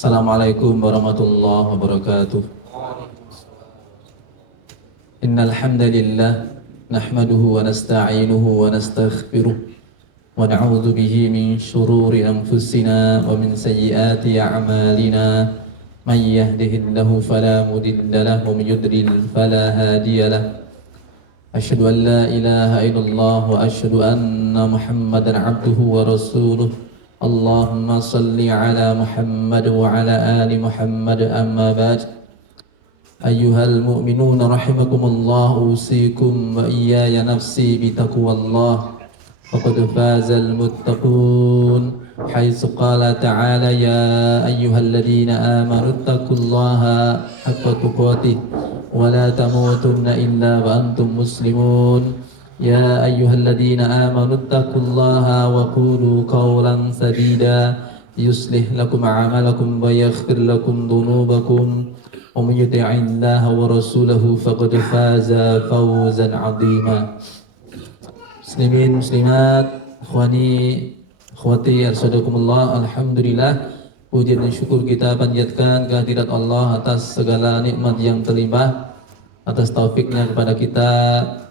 Assalamualaikum warahmatullahi wabarakatuh. Innal hamdalillah nahmaduhu wa nasta'inuhu wa nastaghfiruh wa na'udzu bihi min shururi anfusina wa min sayyiati a'malina. May yahdihillahu fala mudilla lahu wa may yudlil fala hadiya lahu. Asyhadu an la ilaha illallah wa asyhadu anna Muhammadan 'abduhu wa rasuluh. Allahumma salli ala Muhammad wa ala ali Muhammad, amma ba'd. Ayyuhal mu'minuna rahimakumullah, usikum wa iyaya nafsi bitaqwallah. Faqad fazal muttaqun. Haitsu qala ta'ala ya ayyuhalladzina amanu taqullaha haqqa tuqatih wa la tamutunna illa wa antum muslimun. Ya ayyuhalladzina amanu taqullaha wa qulu qawlan sadida yuslih lakum a'malakum wa yaghfir lakum dhunubakum wa may yuti'illaha wa rasulahu faqad faza fawzan 'azima. Muslimin muslimat, ikhwani akhwati arsyadakumullah, alhamdulillah, puji dan syukur kita panjatkan kehadirat Allah atas segala nikmat yang terlimpah, atas taufiknya kepada kita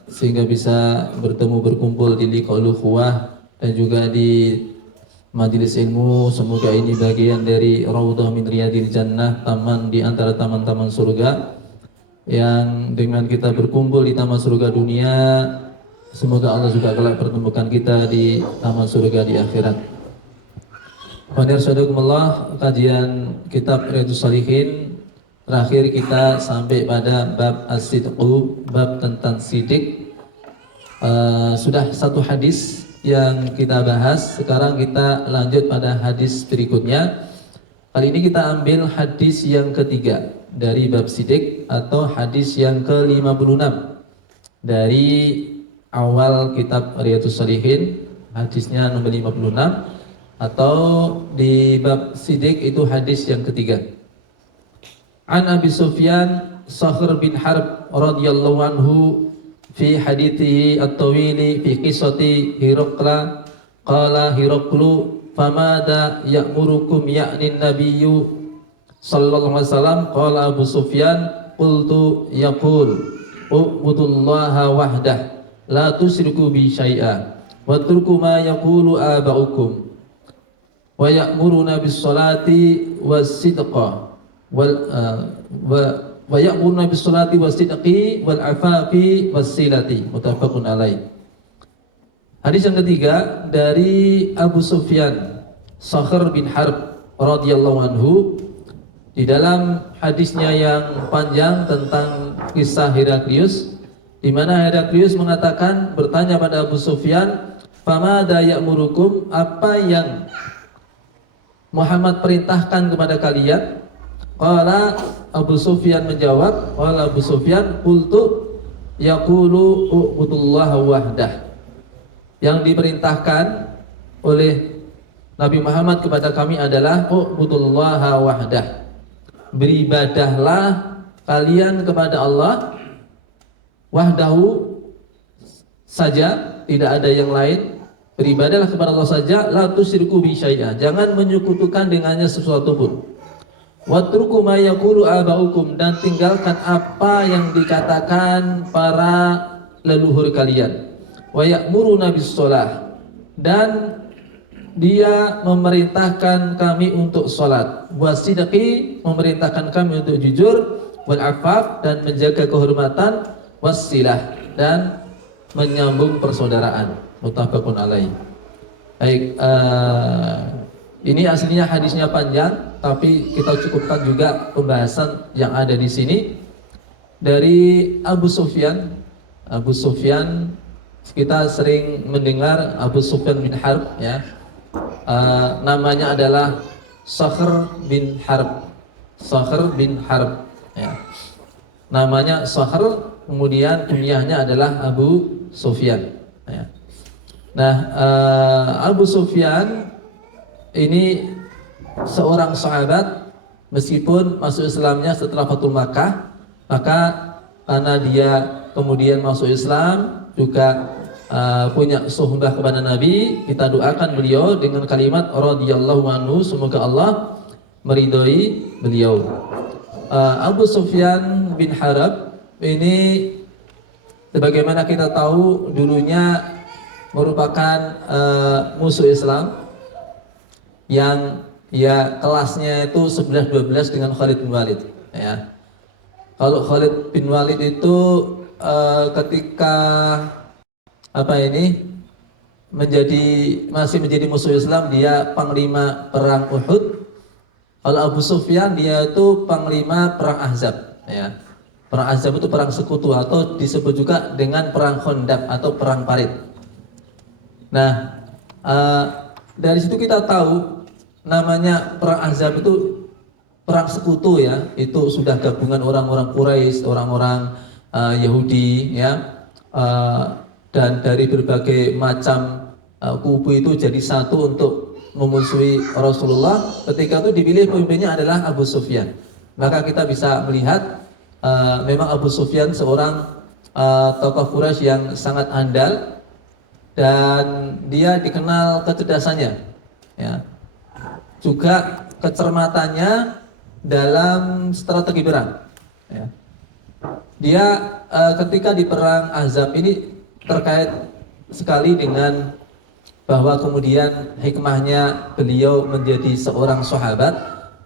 sehingga bisa bertemu berkumpul di liqa'ul ukhuwah dan juga di majelis ilmu. Semoga ini bagian dari raudhah min riyadil jannah, taman di antara taman-taman surga, yang dengan kita berkumpul di taman surga dunia, semoga Allah juga kelak pertemukan kita di taman surga di akhirat. Wassalamualaikum. Kajian kitab Riyadhus Shalihin terakhir kita sampai pada bab as-sidqu, bab tentang sidik. Sudah satu hadis yang kita bahas, sekarang kita lanjut pada hadis berikutnya. Kali ini kita ambil hadis yang ketiga dari bab sidik, atau hadis yang ke-56 dari awal kitab Riyadhus Shalihin, hadisnya nomor 56, atau di bab sidik itu hadis yang ketiga. An Abi Sufyan Sakhr bin Harb radhiyallahu anhu fi hadithihi at-tawili fi qissati Hiraqla qala Hiraqlu famada ya'murukum ya'ni nabiyyu sallallahu alaihi wasallam. Qala Abu Sufyan qultu yaqul ubudullaha wahdah la tusyriku bi syai'a wa turku ma yaqulu aba'ukum wa ya'muruna bis salati was sidqa wa ya'muruna bis salati was sidqi wal afafi was silati. Muttafaqun alaih. Hadis yang ketiga dari Abu Sufyan Sakhr bin Harb radhiyallahu anhu. Di dalam hadisnya yang panjang tentang kisah Heraklius, di mana Heraklius mengatakan, bertanya pada Abu Sufyan, famada ya'murukum, apa yang Muhammad perintahkan kepada kalian? Qala Abu Sufyan menjawab, qala Abu Sufyan qultu yaqulu ubudullaha wahdah. Yang diperintahkan oleh Nabi Muhammad kepada kami adalah ubudullaha wahdah, beribadahlah kalian kepada Allah wahdahu saja, tidak ada yang lain. Beribadahlah kepada Allah saja, la tusyriku bi syai'a, jangan menyekutukan dengannya sesuatu pun. Watruku ma yaqulu aba'ukum, dan tinggalkan apa yang dikatakan para leluhur kalian. Wa ya'muruna bis shalah, dan dia memerintahkan kami untuk salat. Wasidqi, memerintahkan kami untuk jujur. Wal afaf, dan menjaga kehormatan. Wasilah, dan menyambung persaudaraan. Muttafaqun alaih. Baik, ini aslinya hadisnya panjang, tapi kita cukupkan juga pembahasan yang ada di sini dari Abu Sufyan. Abu Sufyan, kita sering mendengar Abu Sufyan bin Harb, ya. Namanya adalah Sakhr bin Harb. Sakhr bin Harb, ya. Namanya Sakhr, kemudian kunyahnya adalah Abu Sufyan, ya. Nah, Abu Sufyan ini seorang sahabat, meskipun masuk Islamnya setelah Fathul Makkah, maka karena dia kemudian masuk Islam juga punya suhbah kepada Nabi, kita doakan beliau dengan kalimat radhiyallahu anhu, semoga Allah meridhoi beliau. Abu Sufyan bin Harb ini sebagaimana kita tahu dulunya merupakan musuh Islam yang ya kelasnya itu 11-12 dengan Khalid bin Walid ya. Kalau Khalid bin Walid itu ketika masih menjadi musuh Islam, dia panglima perang Uhud. Kalau Abu Sufyan dia itu panglima perang Ahzab ya. Perang Ahzab itu perang sekutu atau disebut juga dengan perang Khandaq atau perang parit. Nah, dari situ kita tahu namanya perang Ahzab itu perang sekutu ya. Itu sudah gabungan orang-orang Quraisy, orang-orang Yahudi ya, dan dari berbagai macam kubu itu jadi satu untuk memusuhi Rasulullah. Ketika itu dipilih pemimpinnya adalah Abu Sufyan. Maka kita bisa melihat memang Abu Sufyan seorang tokoh Quraisy yang sangat andal dan dia dikenal kecerdasannya ya. Juga kecermatannya dalam strategi perang ya. Dia ketika di perang Ahzab ini terkait sekali dengan bahwa kemudian hikmahnya beliau menjadi seorang sahabat,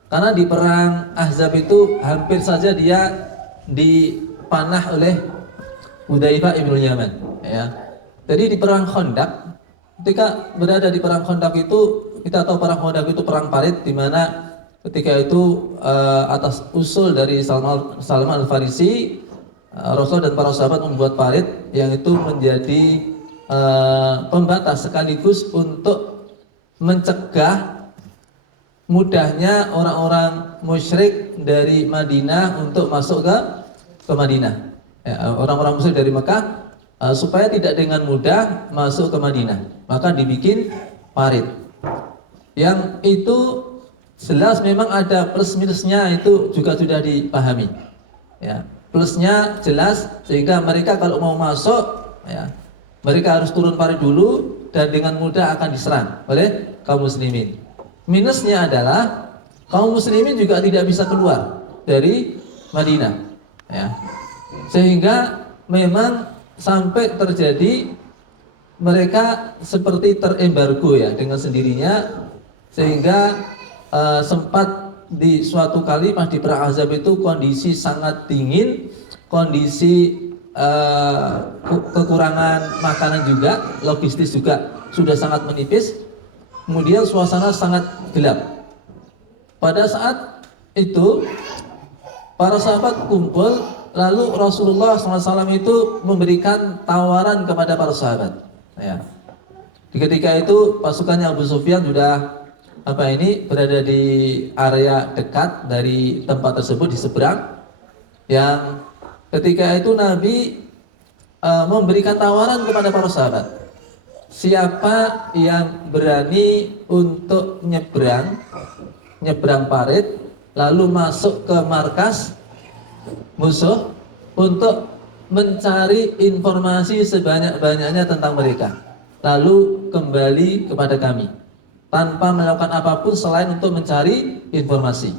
karena di perang Ahzab itu hampir saja dia dipanah oleh Hudzaifah ibn Yaman ya. Jadi di perang Khandaq, ketika berada di perang Khandaq itu kita tahu perang Khandaq itu perang parit, di mana ketika itu atas usul dari Salman Al-Farisi, Rasul dan para sahabat membuat parit yang itu menjadi pembatas sekaligus untuk mencegah mudahnya orang-orang musyrik dari Madinah untuk masuk ke Madinah. Ya, orang-orang musyrik dari Mekah supaya tidak dengan mudah masuk ke Madinah, maka dibikin parit. Yang itu jelas memang ada plus minusnya, itu juga sudah dipahami. Ya, plusnya jelas sehingga mereka kalau mau masuk ya, mereka harus turun parit dulu dan dengan mudah akan diserang oleh kaum muslimin. Minusnya adalah kaum muslimin juga tidak bisa keluar dari Madinah ya. Sehingga memang sampai terjadi mereka seperti terembargo ya dengan sendirinya, sehingga sempat di suatu kali pas di perang Ahzab itu kondisi sangat dingin, kondisi kekurangan makanan juga, logistis juga sudah sangat menipis, kemudian suasana sangat gelap. Pada saat itu para sahabat kumpul, lalu Rasulullah SAW itu memberikan tawaran kepada para sahabat ya. Ketika itu pasukannya Abu Sufyan sudah berada di area dekat dari tempat tersebut di seberang, yang ketika itu Nabi memberikan tawaran kepada para sahabat, siapa yang berani untuk nyebrang parit lalu masuk ke markas musuh untuk mencari informasi sebanyak-banyaknya tentang mereka, lalu kembali kepada kami tanpa melakukan apapun selain untuk mencari informasi.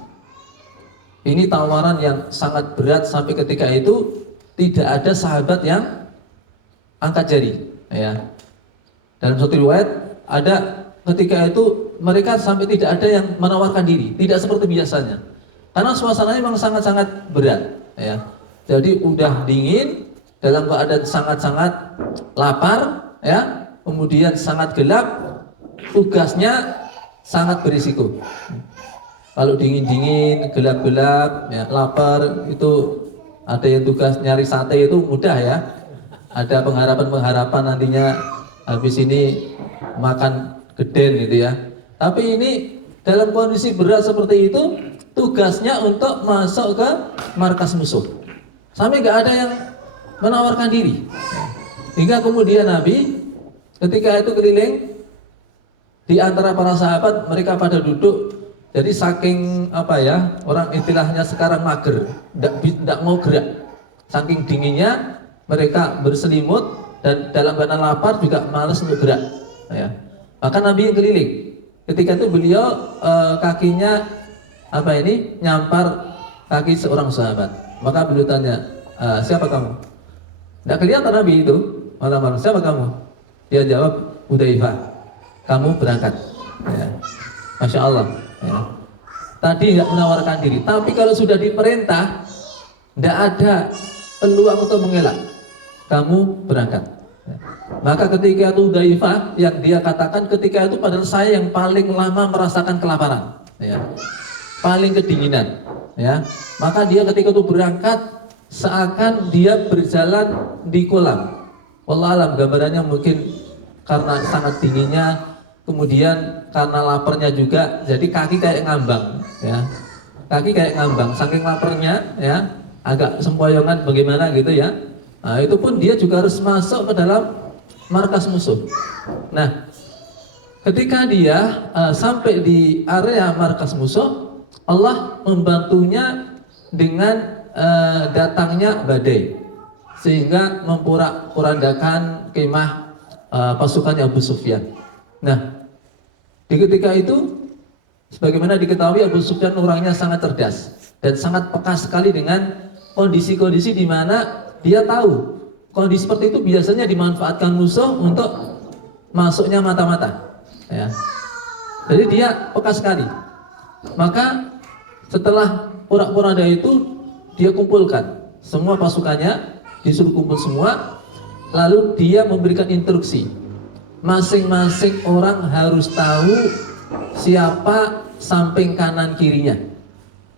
Ini tawaran yang sangat berat, sampai ketika itu tidak ada sahabat yang angkat jari ya. Dalam satu riwayat ada ketika itu mereka sampai tidak ada yang menawarkan diri, tidak seperti biasanya, karena suasananya memang sangat-sangat berat ya. Jadi udah dingin, dalam keadaan sangat-sangat lapar ya, kemudian sangat gelap, tugasnya sangat berisiko. Kalau dingin-dingin, gelap-gelap, ya, lapar, itu ada yang tugas nyari sate itu mudah ya. Ada pengharapan-pengharapan nantinya habis ini makan geden gitu ya. Tapi ini dalam kondisi berat seperti itu, tugasnya untuk masuk ke markas musuh. Sampai nggak ada yang menawarkan diri. Hingga kemudian Nabi ketika itu keliling di antara para sahabat, mereka pada duduk. Jadi saking orang istilahnya sekarang mager, tidak mau gerak. Saking dinginnya mereka berselimut dan dalam keadaan lapar juga malas untuk gerak. Ya. Maka Nabi yang keliling. Ketika itu beliau kakinya apa ini nyampar kaki seorang sahabat. Maka beliau tanya, siapa kamu? Tidak kelihatan Nabi itu. Malam-malam, siapa kamu? Dia jawab, Hudzaifah. Kamu berangkat. Ya. Masya Allah. Ya. Tadi nggak menawarkan diri, tapi kalau sudah diperintah, tidak ada peluang untuk mengelak. Kamu berangkat. Ya. Maka ketika itu Hudzaifah yang dia katakan ketika itu padahal saya yang paling lama merasakan kelaparan. Ya. Paling kedinginan, ya. Maka dia ketika itu berangkat seakan dia berjalan di kolam. Wallah alam, gambarannya mungkin karena sangat dinginnya, kemudian karena laparnya juga, jadi kaki kayak ngambang, ya. Kaki kayak ngambang, saking laparnya, ya, agak sempoyongan bagaimana gitu ya. Nah, itu pun dia juga harus masuk ke dalam markas musuh. Nah, ketika dia sampai di area markas musuh, Allah membantunya dengan datangnya badai sehingga memporak-porandakan kemah pasukannya Abu Sufyan. Nah, di ketika itu sebagaimana diketahui Abu Sufyan orangnya sangat cerdas dan sangat peka sekali dengan kondisi-kondisi di mana dia tahu kondisi seperti itu biasanya dimanfaatkan musuh untuk masuknya mata-mata, ya. Jadi dia peka sekali. Maka setelah porak-poranda itu dia kumpulkan semua pasukannya, disuruh kumpul semua, lalu dia memberikan instruksi masing-masing orang harus tahu siapa samping kanan kirinya,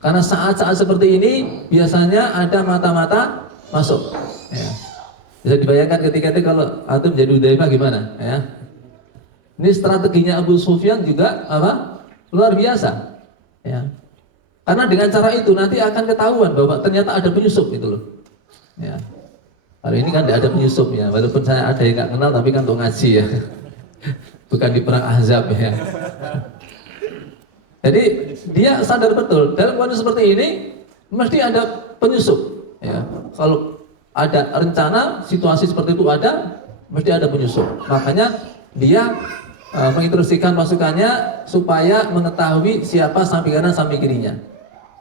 karena saat-saat seperti ini biasanya ada mata-mata masuk, ya. Bisa dibayangkan ketika itu kalau antum jadi Hudzaifah gimana, ya. Ini strateginya Abu Sufyan juga apa luar biasa, ya. Karena dengan cara itu nanti akan ketahuan bahwa ternyata ada penyusup itu loh. Ya. Hari ini kan tidak ada penyusup ya, walaupun saya ada yang nggak kenal tapi kan untuk ngaji ya, bukan di perang Ahzab ya. Jadi dia sadar betul dalam kondisi seperti ini mesti ada penyusup. Ya. Kalau ada rencana situasi seperti itu ada, mesti ada penyusup. Makanya dia menginstruksikan pasukannya supaya mengetahui siapa samping kanan samping kirinya.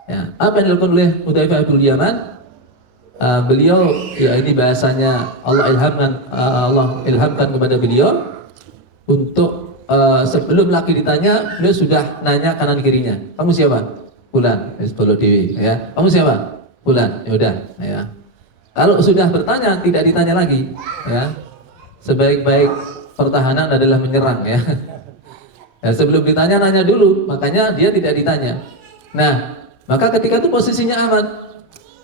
Ya, apa yang dilakukan oleh Hudzaifah bin Yaman? Beliau, ya ini bahasanya Allah ilhamkan kepada beliau untuk sebelum laki ditanya, beliau sudah nanya kanan kirinya. Kamu siapa? Fulan. Ya. Kamu siapa? Fulan. Ya udah. Ya. Kalau sudah bertanya, tidak ditanya lagi. Ya. Sebaik-baik pertahanan adalah menyerang. Ya. Ya, sebelum ditanya, nanya dulu. Makanya dia tidak ditanya. Nah. Maka ketika itu posisinya aman,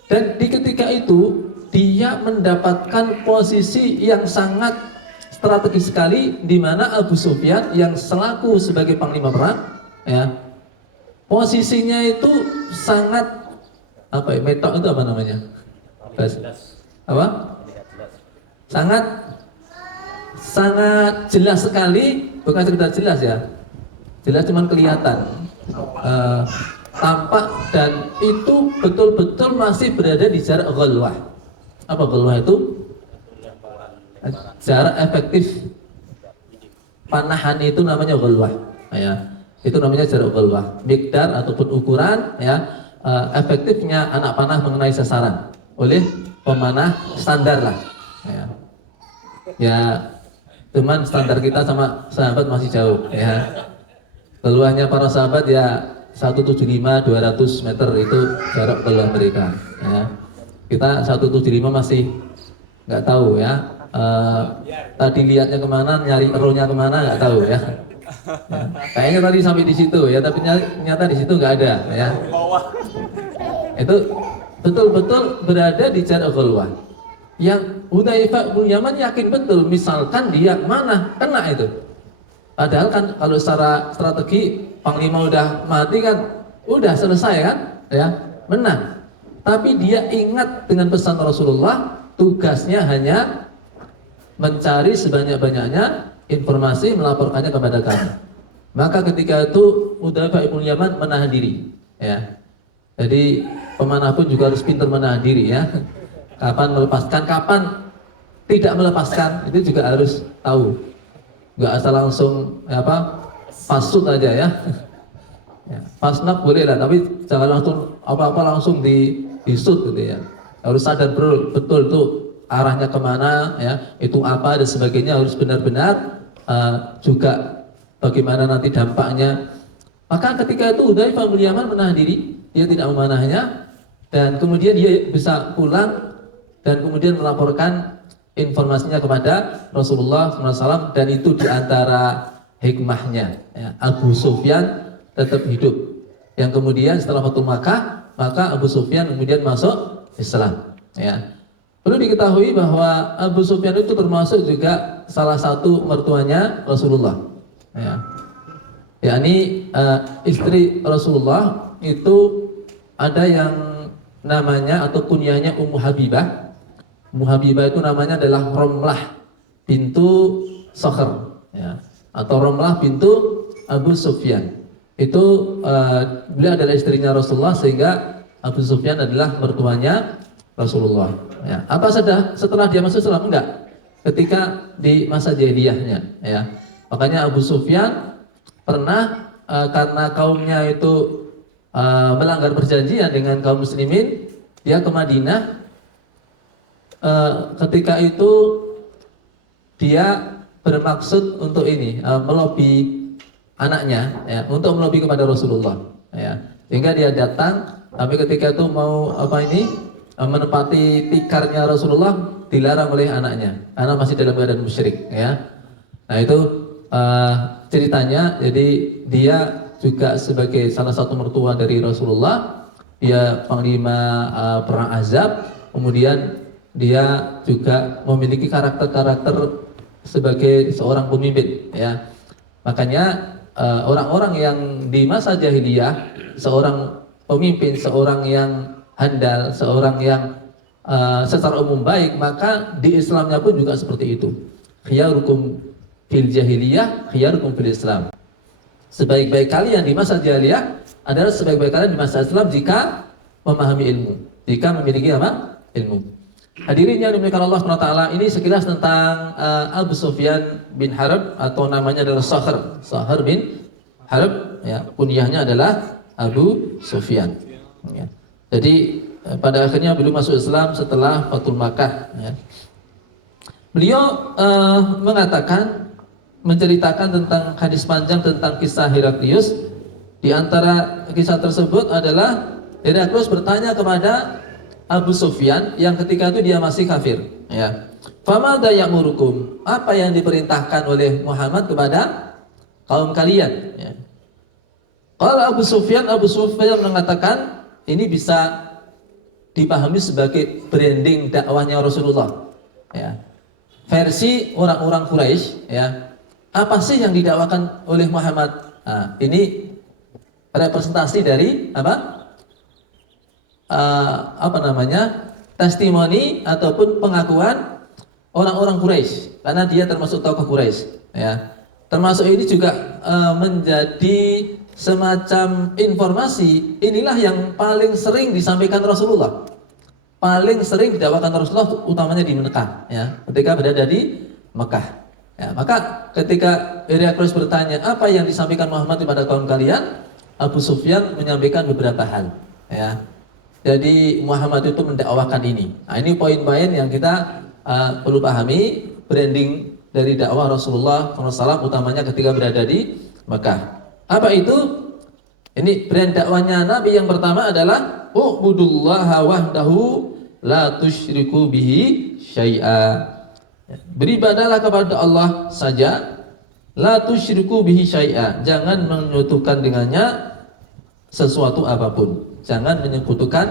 dan di ketika itu dia mendapatkan posisi yang sangat strategis sekali, di mana Abu Sufyan yang selaku sebagai panglima perang, ya, posisinya itu sangat apa ya, metok itu apa namanya? Apa? Sangat jelas sekali, bukan sekedar jelas ya, jelas cuman kelihatan. Tampak dan itu betul-betul masih berada di jarak ghalwah. Apa ghalwah itu? Jarak efektif panahan itu namanya ghalwah. Ya, itu namanya jarak ghalwah. Miqdar ataupun ukuran, ya, efektifnya anak panah mengenai sasaran oleh pemanah standar lah. Ya, ya cuman standar kita sama sahabat masih jauh. Ya, ghalwahnya para sahabat ya 175 200 meter itu jarak keluar mereka, ya. Kita 175 masih nggak tahu ya, tadi lihatnya kemana, nyari erunya kemana nggak tahu ya. Ya. Kayaknya tadi sampai di situ ya, tapi nyata di situ nggak ada ya. Itu betul-betul berada di jarak keluar. Yang Hudzaifah bin Yaman yakin betul, misalkan dia mana kena itu. Padahal kan kalau secara strategi panglima udah mati kan, udah selesai kan, ya, menang. Tapi dia ingat dengan pesan Rasulullah, tugasnya hanya mencari sebanyak-banyaknya informasi, melaporkannya kepada kami. Maka ketika itu Hudzaifah bin Yaman menahan diri, ya. Jadi pemanah pun juga harus pintar menahan diri ya. Kapan melepaskan, kapan tidak melepaskan, itu juga harus tahu. Nggak asal langsung pasut aja ya. Ya, fasnak boleh lah, tapi jangan langsung apa-apa langsung disut gitu ya. Harus sadar betul tuh arahnya kemana, ya, itu apa dan sebagainya, harus benar-benar juga bagaimana nanti dampaknya. Maka ketika itu Hudzaifah bin Yaman menahan diri, dia tidak memanahnya, dan kemudian dia bisa pulang dan kemudian melaporkan informasinya kepada Rasulullah SAW, dan itu diantara hikmahnya, ya, Abu Sufyan tetap hidup. Yang kemudian setelah Fathul Makkah, maka Abu Sufyan kemudian masuk Islam. Ya. Perlu diketahui bahwa Abu Sufyan itu termasuk juga salah satu mertuanya Rasulullah. Ya. Yakni istri Rasulullah itu ada yang namanya atau kunyahnya Ummu Habibah. Ummu Habibah itu namanya adalah Romlah bintu Sakhr, ya, atau Romlah bintu Abu Sufyan. Itu beliau adalah istrinya Rasulullah, sehingga Abu Sufyan adalah mertuanya Rasulullah. Ya. Apa saja setelah dia masuk Islam? Enggak. Ketika di masa jahiliyahnya, ya. Makanya Abu Sufyan pernah karena kaumnya itu melanggar perjanjian dengan kaum muslimin, dia ke Madinah. Ketika itu dia bermaksud untuk ini melobi anaknya, ya, untuk melobi kepada Rasulullah, ya. Sehingga dia datang, tapi ketika itu mau menepati tikarnya Rasulullah, dilarang oleh anaknya karena masih dalam keadaan musyrik, ya. Nah itu ceritanya. Jadi dia juga sebagai salah satu mertua dari Rasulullah, dia panglima perang Ahzab, kemudian dia juga memiliki karakter-karakter sebagai seorang pemimpin, ya. Makanya orang-orang yang di masa jahiliyah, seorang pemimpin, seorang yang handal, seorang yang secara umum baik, maka di Islamnya pun juga seperti itu. Khiyarukum fil jahiliyah, khiyarukum fil Islam. Sebaik-baik kalian di masa jahiliyah adalah sebaik-baik kalian di masa Islam jika memahami ilmu, jika memiliki apa? Ilmu. Hadirin yang dimuliakan Allah SWT, ini sekilas tentang Abu Sufyan bin Harb, atau namanya adalah Sakhr bin Harb, ya, kunyahnya adalah Abu Sufyan, ya. Jadi pada akhirnya beliau masuk Islam setelah Fathul Makkah, ya. Beliau menceritakan tentang hadis panjang tentang kisah Heraklius. Di antara kisah tersebut adalah Heraklius bertanya kepada Abu Sufyan yang ketika itu dia masih kafir, ya. Famada ya'murukum, apa yang diperintahkan oleh Muhammad kepada kaum kalian, ya. Kalau Abu Sufyan mengatakan, ini bisa dipahami sebagai branding dakwahnya Rasulullah, ya. Versi orang-orang Quraisy, ya. Apa sih yang didakwakan oleh Muhammad? Nah, ini representasi dari testimoni ataupun pengakuan orang-orang Quraisy, karena dia termasuk tokoh Quraisy, ya. Termasuk ini juga menjadi semacam informasi. Inilah yang paling sering disampaikan Rasulullah, paling sering didakwakan Rasulullah, utamanya di Mekah, ya, ketika berada di Mekah, ya. Maka ketika Heraklius bertanya apa yang disampaikan Muhammad kepada kaum kalian, Abu Sufyan menyampaikan beberapa hal, ya. Jadi Muhammad itu mendakwakan ini. Nah, ini poin-poin yang kita perlu pahami, branding dari dakwah Rasulullah SAW, utamanya ketika berada di Mekah. Apa itu? Ini brand dakwahnya Nabi yang pertama adalah u'budullaha wahdahu la tusyriku bihi syai'a. Beribadahlah kepada Allah saja, la tusyriku bihi syai'a, jangan menyekutukan dengannya sesuatu apapun. Jangan menyekutukan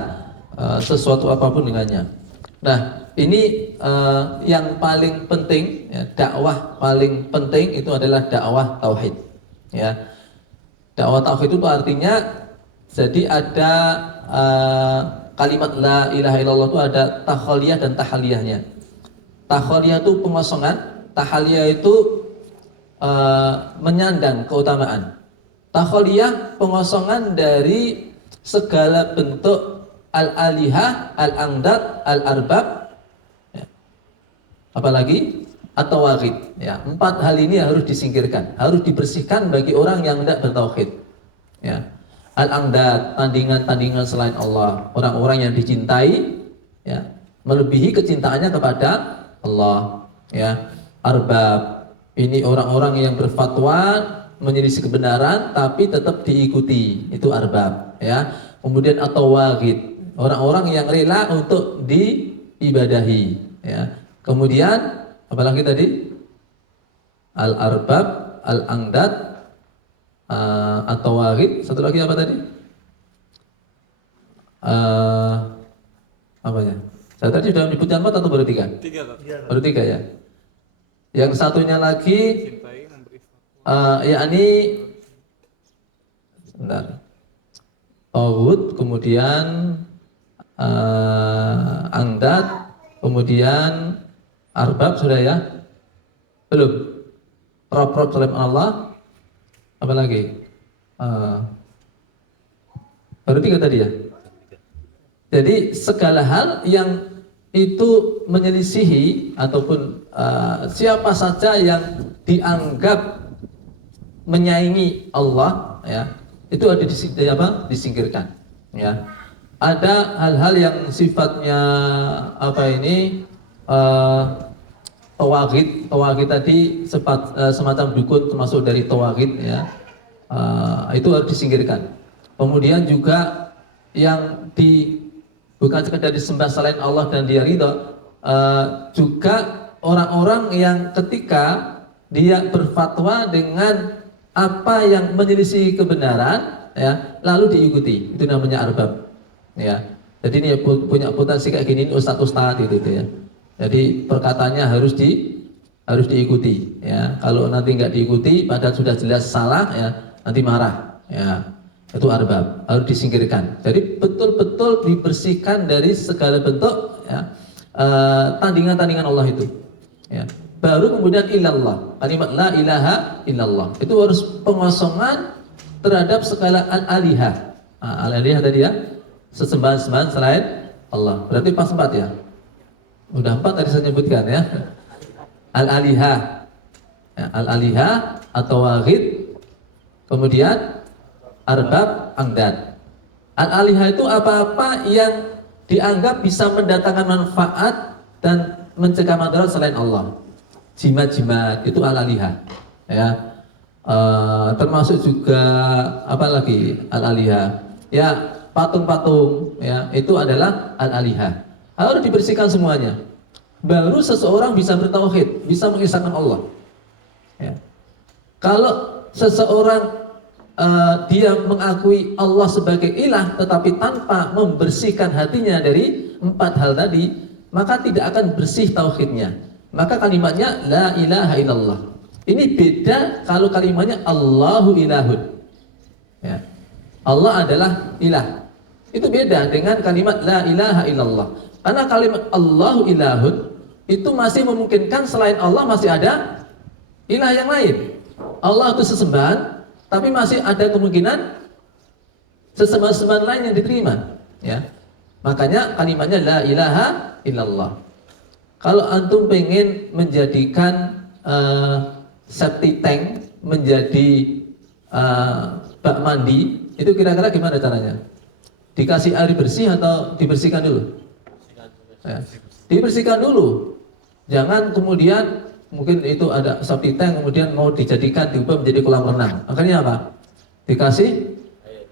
sesuatu apapun dengannya. Nah, ini yang paling penting, ya, dakwah paling penting itu adalah dakwah tauhid, ya. Dakwah tauhid itu artinya, jadi ada kalimat la ilaha illallah itu ada takhaliyah dan tahaliyahnya. Takhaliyah itu pengosongan, tahaliyah itu menyandang keutamaan. Takhaliyah pengosongan dari segala bentuk al-alihah, al-angdat, al-arbab, ya. Apalagi at-tawaghid, ya. 4 hal ini harus disingkirkan, harus dibersihkan bagi orang yang tidak bertauhid, ya. Al-andad, tandingan-tandingan selain Allah, orang-orang yang dicintai, ya, melebihi kecintaannya kepada Allah, ya. Arbab, ini orang-orang yang berfatwa menyelisih kebenaran tapi tetap diikuti, itu arbab, ya. Kemudian atau wagid, orang-orang yang rela untuk diibadahi, ya. Kemudian apalagi tadi? Al-arbab, al-andad, atau wahid, satu lagi apa tadi? Apa ya? Saya tadi sudah menyebutkan 4 atau baru 3? 3. Baru 3 ya. Yang satunya lagi, yakni sebentar. Tauhid, kemudian angdat, kemudian arbab sudah ya? Belum. Rob selain Allah. Apa lagi? Baru 3 tadi ya? Jadi segala hal yang itu menyelisihi ataupun siapa saja yang dianggap menyaingi Allah, ya, itu ada disingkirkan, ya. Ada hal-hal yang sifatnya tawagid tadi semacam dukun, termasuk dari tawagid, ya. Itu harus disingkirkan. Kemudian juga yang bukan sekedar disembah selain Allah dan dia ridho, juga orang-orang yang ketika dia berfatwa dengan apa yang menyelisih kebenaran, ya, lalu diikuti, itu namanya arbab, ya. Jadi ini punya potensi kayak gini, ustadz gitu ya. Jadi perkataannya harus diikuti, ya. Kalau nanti nggak diikuti, padahal sudah jelas salah, ya, nanti marah, ya. Itu arbab, harus disingkirkan. Jadi betul-betul dibersihkan dari segala bentuk, ya, tandingan-tandingan Allah itu, ya. Baru kemudian illallah, kalimat la ilaha illallah, itu harus pengosongan terhadap segala al-alihah. Al-alihah tadi ya, sesembahan-sembahan selain Allah. Berarti pas 4 ya. Udah 4 tadi saya sebutkan ya. Al-alihah, ya, al-alihah atau wahid, kemudian arbab, angdad. Al-alihah itu apa-apa yang dianggap bisa mendatangkan manfaat dan mencegah madarat selain Allah. Jimat-jimat itu al-alihah, ya. Termasuk juga apa lagi al-alihah? Ya, patung-patung, ya, itu adalah al-alihah. Harus dibersihkan semuanya. Baru seseorang bisa bertauhid, bisa mengisahkan Allah. Ya. Kalau seseorang dia mengakui Allah sebagai ilah, tetapi tanpa membersihkan hatinya dari 4 hal tadi, maka tidak akan bersih tauhidnya. Maka kalimatnya la ilaha illallah. Ini beda kalau kalimatnya Allahu ilahun. Ya. Allah adalah ilah. Itu beda dengan kalimat la ilaha illallah. Karena kalimat Allahu ilahun itu masih memungkinkan selain Allah masih ada ilah yang lain. Allah itu sesembahan, tapi masih ada kemungkinan sesembahan-sembahan lain yang diterima, ya. Makanya kalimatnya la ilaha illallah. Kalau antum pengen menjadikan septic tank menjadi bak mandi, itu kira-kira gimana caranya? Dikasih air bersih atau dibersihkan dulu? Ya. Dibersihkan dulu. Jangan kemudian mungkin itu ada septic tank kemudian mau dijadikan diubah menjadi kolam renang. Akhirnya apa? Dikasih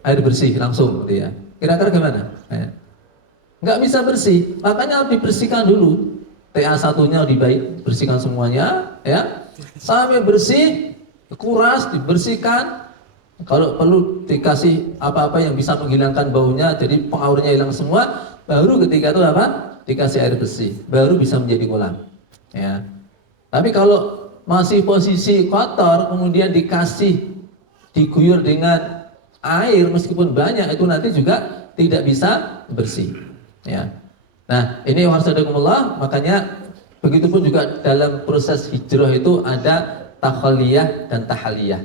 air bersih langsung, gitu ya. Kira-kira gimana? Ya. Nggak bisa bersih, makanya harus dibersihkan dulu. TA1-nya dibersihkan semuanya, ya. Sampai bersih, kuras, dibersihkan. Kalau perlu dikasih apa-apa yang bisa menghilangkan baunya, jadi pengaurnya hilang semua. Baru ketika itu apa? Dikasih air bersih, baru bisa menjadi kolam, ya. Tapi kalau masih posisi kotor, kemudian diguyur dengan air meskipun banyak, itu nanti juga tidak bisa bersih, ya. Nah, ini warahmatullahi, makanya begitupun juga dalam proses hijrah itu ada takhalliyah dan tahaliyah.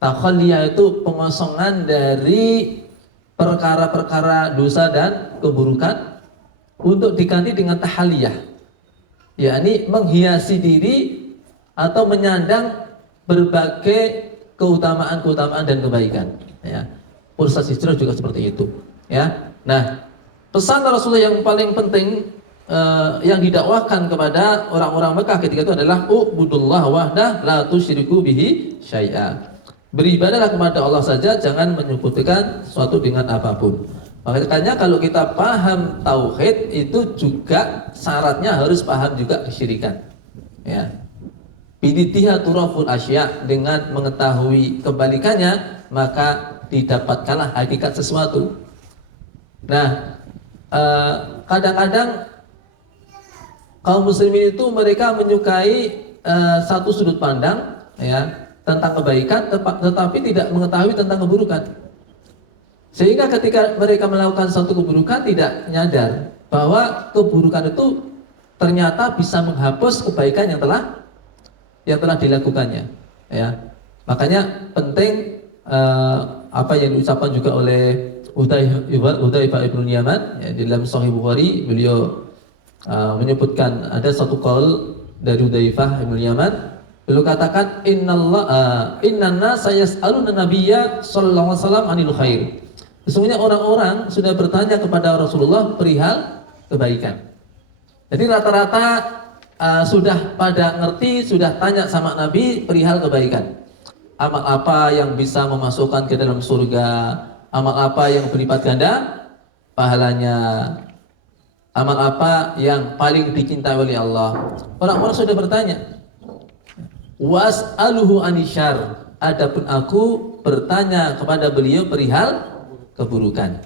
Takhalliyah itu pengosongan dari perkara-perkara dosa dan keburukan untuk diganti dengan tahaliyah, yakni menghiasi diri atau menyandang berbagai keutamaan-keutamaan dan kebaikan, ya. proses hijrah juga seperti itu. Ya, nah pesan Rasulullah yang paling penting yang didakwahkan kepada orang-orang Mekah ketika itu adalah ubudullah wahdah la tusyriku bihi syai'a. Beribadahlah kepada Allah saja, jangan menyekutukan sesuatu dengan apapun. Makanya kalau kita paham tauhid itu juga syaratnya harus paham juga kesyirikan. Ya. Biditiha turaful asya, dengan mengetahui kebalikannya maka didapatkanlah hakikat sesuatu. Nah, kadang-kadang kaum muslimin itu mereka menyukai satu sudut pandang ya tentang kebaikan, tetapi tidak mengetahui tentang keburukan. Sehingga ketika mereka melakukan satu keburukan tidak nyadar bahwa keburukan itu ternyata bisa menghapus kebaikan yang telah dilakukannya. Ya, makanya penting apa yang diucapkan juga oleh Hudzaifah ibn Yaman ya, di dalam Sahih Bukhari, beliau menyebutkan ada satu qaul dari Hudzaifah ibn Yaman. Beliau katakan inna yas'aluna nabiyya sallallahu alaihi wasallam anil khair. Sesungguhnya orang-orang sudah bertanya kepada Rasulullah perihal kebaikan. Jadi rata-rata sudah pada ngerti, sudah tanya sama Nabi perihal kebaikan. Amal apa yang bisa memasukkan ke dalam surga? Amal apa yang berlipat ganda pahalanya? Amal apa yang paling dicintai oleh Allah? Orang-orang sudah bertanya. Was'aluhu anisyar. Adapun aku bertanya kepada beliau perihal keburukan.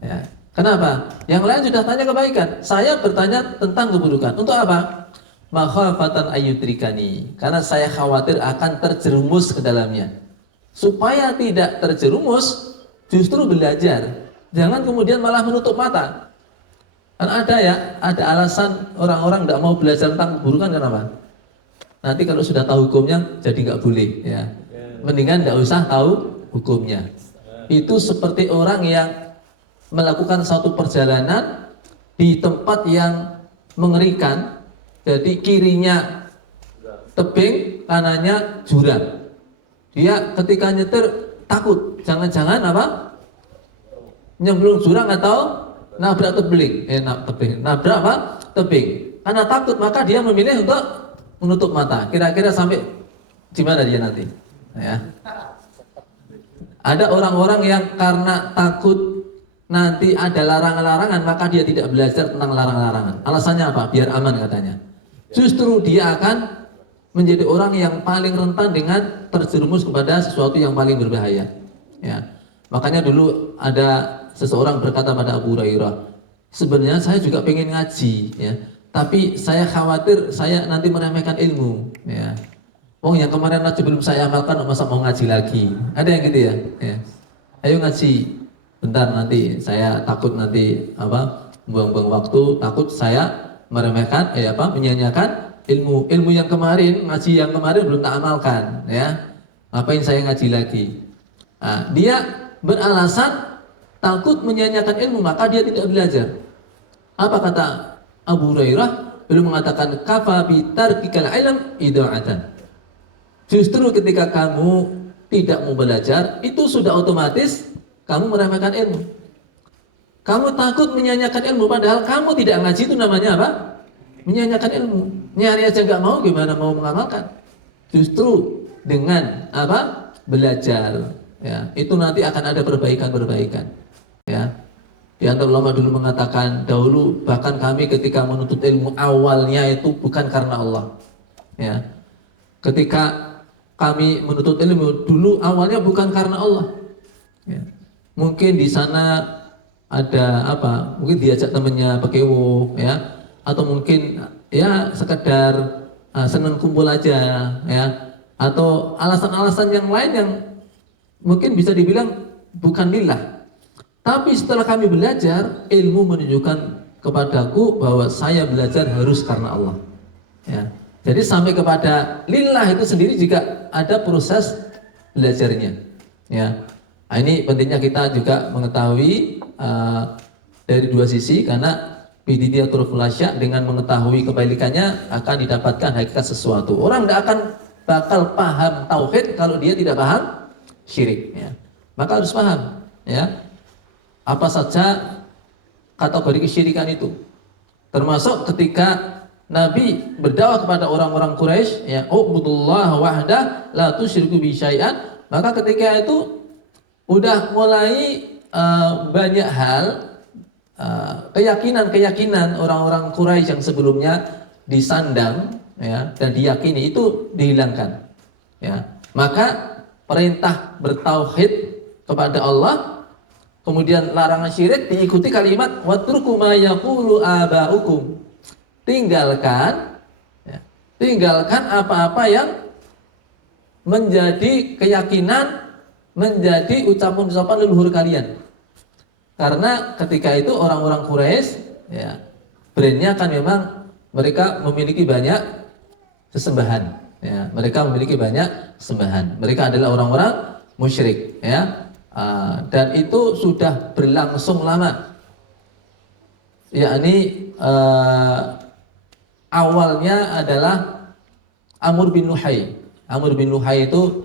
Ya. Kenapa? Yang lain sudah tanya kebaikan, saya bertanya tentang keburukan. Untuk apa? Makhafatan ayyudrikani. Karena saya khawatir akan terjerumus ke dalamnya. Supaya tidak terjerumus, justru belajar. Jangan kemudian malah menutup mata. Kan ada alasan orang-orang tidak mau belajar tentang keburukan, kenapa? Nanti kalau sudah tahu hukumnya jadi nggak boleh ya. Mendingan nggak usah tahu hukumnya. Itu seperti orang yang melakukan satu perjalanan di tempat yang mengerikan. Jadi kirinya tebing, kanannya jurang. Dia ketika nyetir takut, jangan-jangan apa? Nyemplung jurang atau nabrak tebing. Nabrak apa? Tebing. Karena takut maka dia memilih untuk menutup mata. Kira-kira sampai di mana dia nanti? Ya. Ada orang-orang yang karena takut nanti ada larangan-larangan maka dia tidak belajar tentang larangan-larangan. Alasannya apa? Biar aman katanya. Justru dia akan menjadi orang yang paling rentan dengan terjerumus kepada sesuatu yang paling berbahaya. Ya. Makanya dulu ada seseorang berkata pada Abu Hurairah, sebenarnya saya juga pengen ngaji, ya. Tapi saya khawatir saya nanti meremehkan ilmu, ya. Oh yang kemarin aja belum saya amalkan, masa mau ngaji lagi? Ada yang gitu ya? Ya. Ayo ngaji, bentar nanti saya takut nanti apa buang-buang waktu, takut saya meremehkan, menyanyiakan ilmu yang kemarin, ngaji yang kemarin belum tak amalkan, ya. Ngapain saya ngaji lagi? Nah, dia beralasan takut menyanyiakan ilmu, maka dia tidak belajar. Apa kata Abu Hurairah? Beliau mengatakan kafa bi tarkikal ilm ida'atan. Justru ketika kamu tidak mau belajar, itu sudah otomatis kamu meremehkan ilmu. Kamu takut menyanyiakan ilmu, padahal kamu tidak ngaji, itu namanya apa? Menyanyiakan ilmu. Nyari aja nggak mau, gimana mau mengamalkan? Justru dengan apa? Belajar, ya, itu nanti akan ada perbaikan-perbaikan. Ya. Di antara ulama dulu mengatakan dahulu bahkan kami ketika menuntut ilmu awalnya itu bukan karena Allah. Ya. Ketika kami menuntut ilmu dulu awalnya bukan karena Allah. Ya. Mungkin di sana ada apa? Mungkin diajak temannya pekewo, ya, atau mungkin ya sekedar senang kumpul aja, ya, atau alasan-alasan yang lain yang mungkin bisa dibilang bukan lillah. Tapi setelah kami belajar, ilmu menunjukkan kepadaku bahwa saya belajar harus karena Allah. Ya. Jadi sampai kepada lillah itu sendiri juga ada proses belajarnya. Ya. Nah, ini pentingnya kita juga mengetahui dari dua sisi, karena bididiyatul fulasya dengan mengetahui kebalikannya akan didapatkan hakikat sesuatu. Orang tidak akan bakal paham tauhid kalau dia tidak paham syirik. Ya. Maka harus paham. ya, apa saja kategori kesyirikan itu. Termasuk ketika Nabi berdakwah kepada orang-orang Quraisy, ya, ubudullah wahdah la tusyriku bi syai'an, maka ketika itu udah mulai banyak hal keyakinan-keyakinan orang-orang Quraisy yang sebelumnya disandang, ya, dan diyakini itu dihilangkan, ya. Maka perintah bertauhid kepada Allah, kemudian larangan syirik diikuti kalimat watruku ma yaqulu abaukum. Tinggalkan, ya, tinggalkan apa-apa yang menjadi keyakinan, menjadi ucapan-ucapan leluhur kalian. Karena ketika itu orang-orang Quraisy, ya, brandnya kan memang mereka memiliki banyak sesembahan, ya, mereka memiliki banyak sembahan. Mereka adalah orang-orang musyrik, ya. Dan itu sudah berlangsung lama, yakni awalnya adalah Amr bin Luhai. Amr bin Luhai itu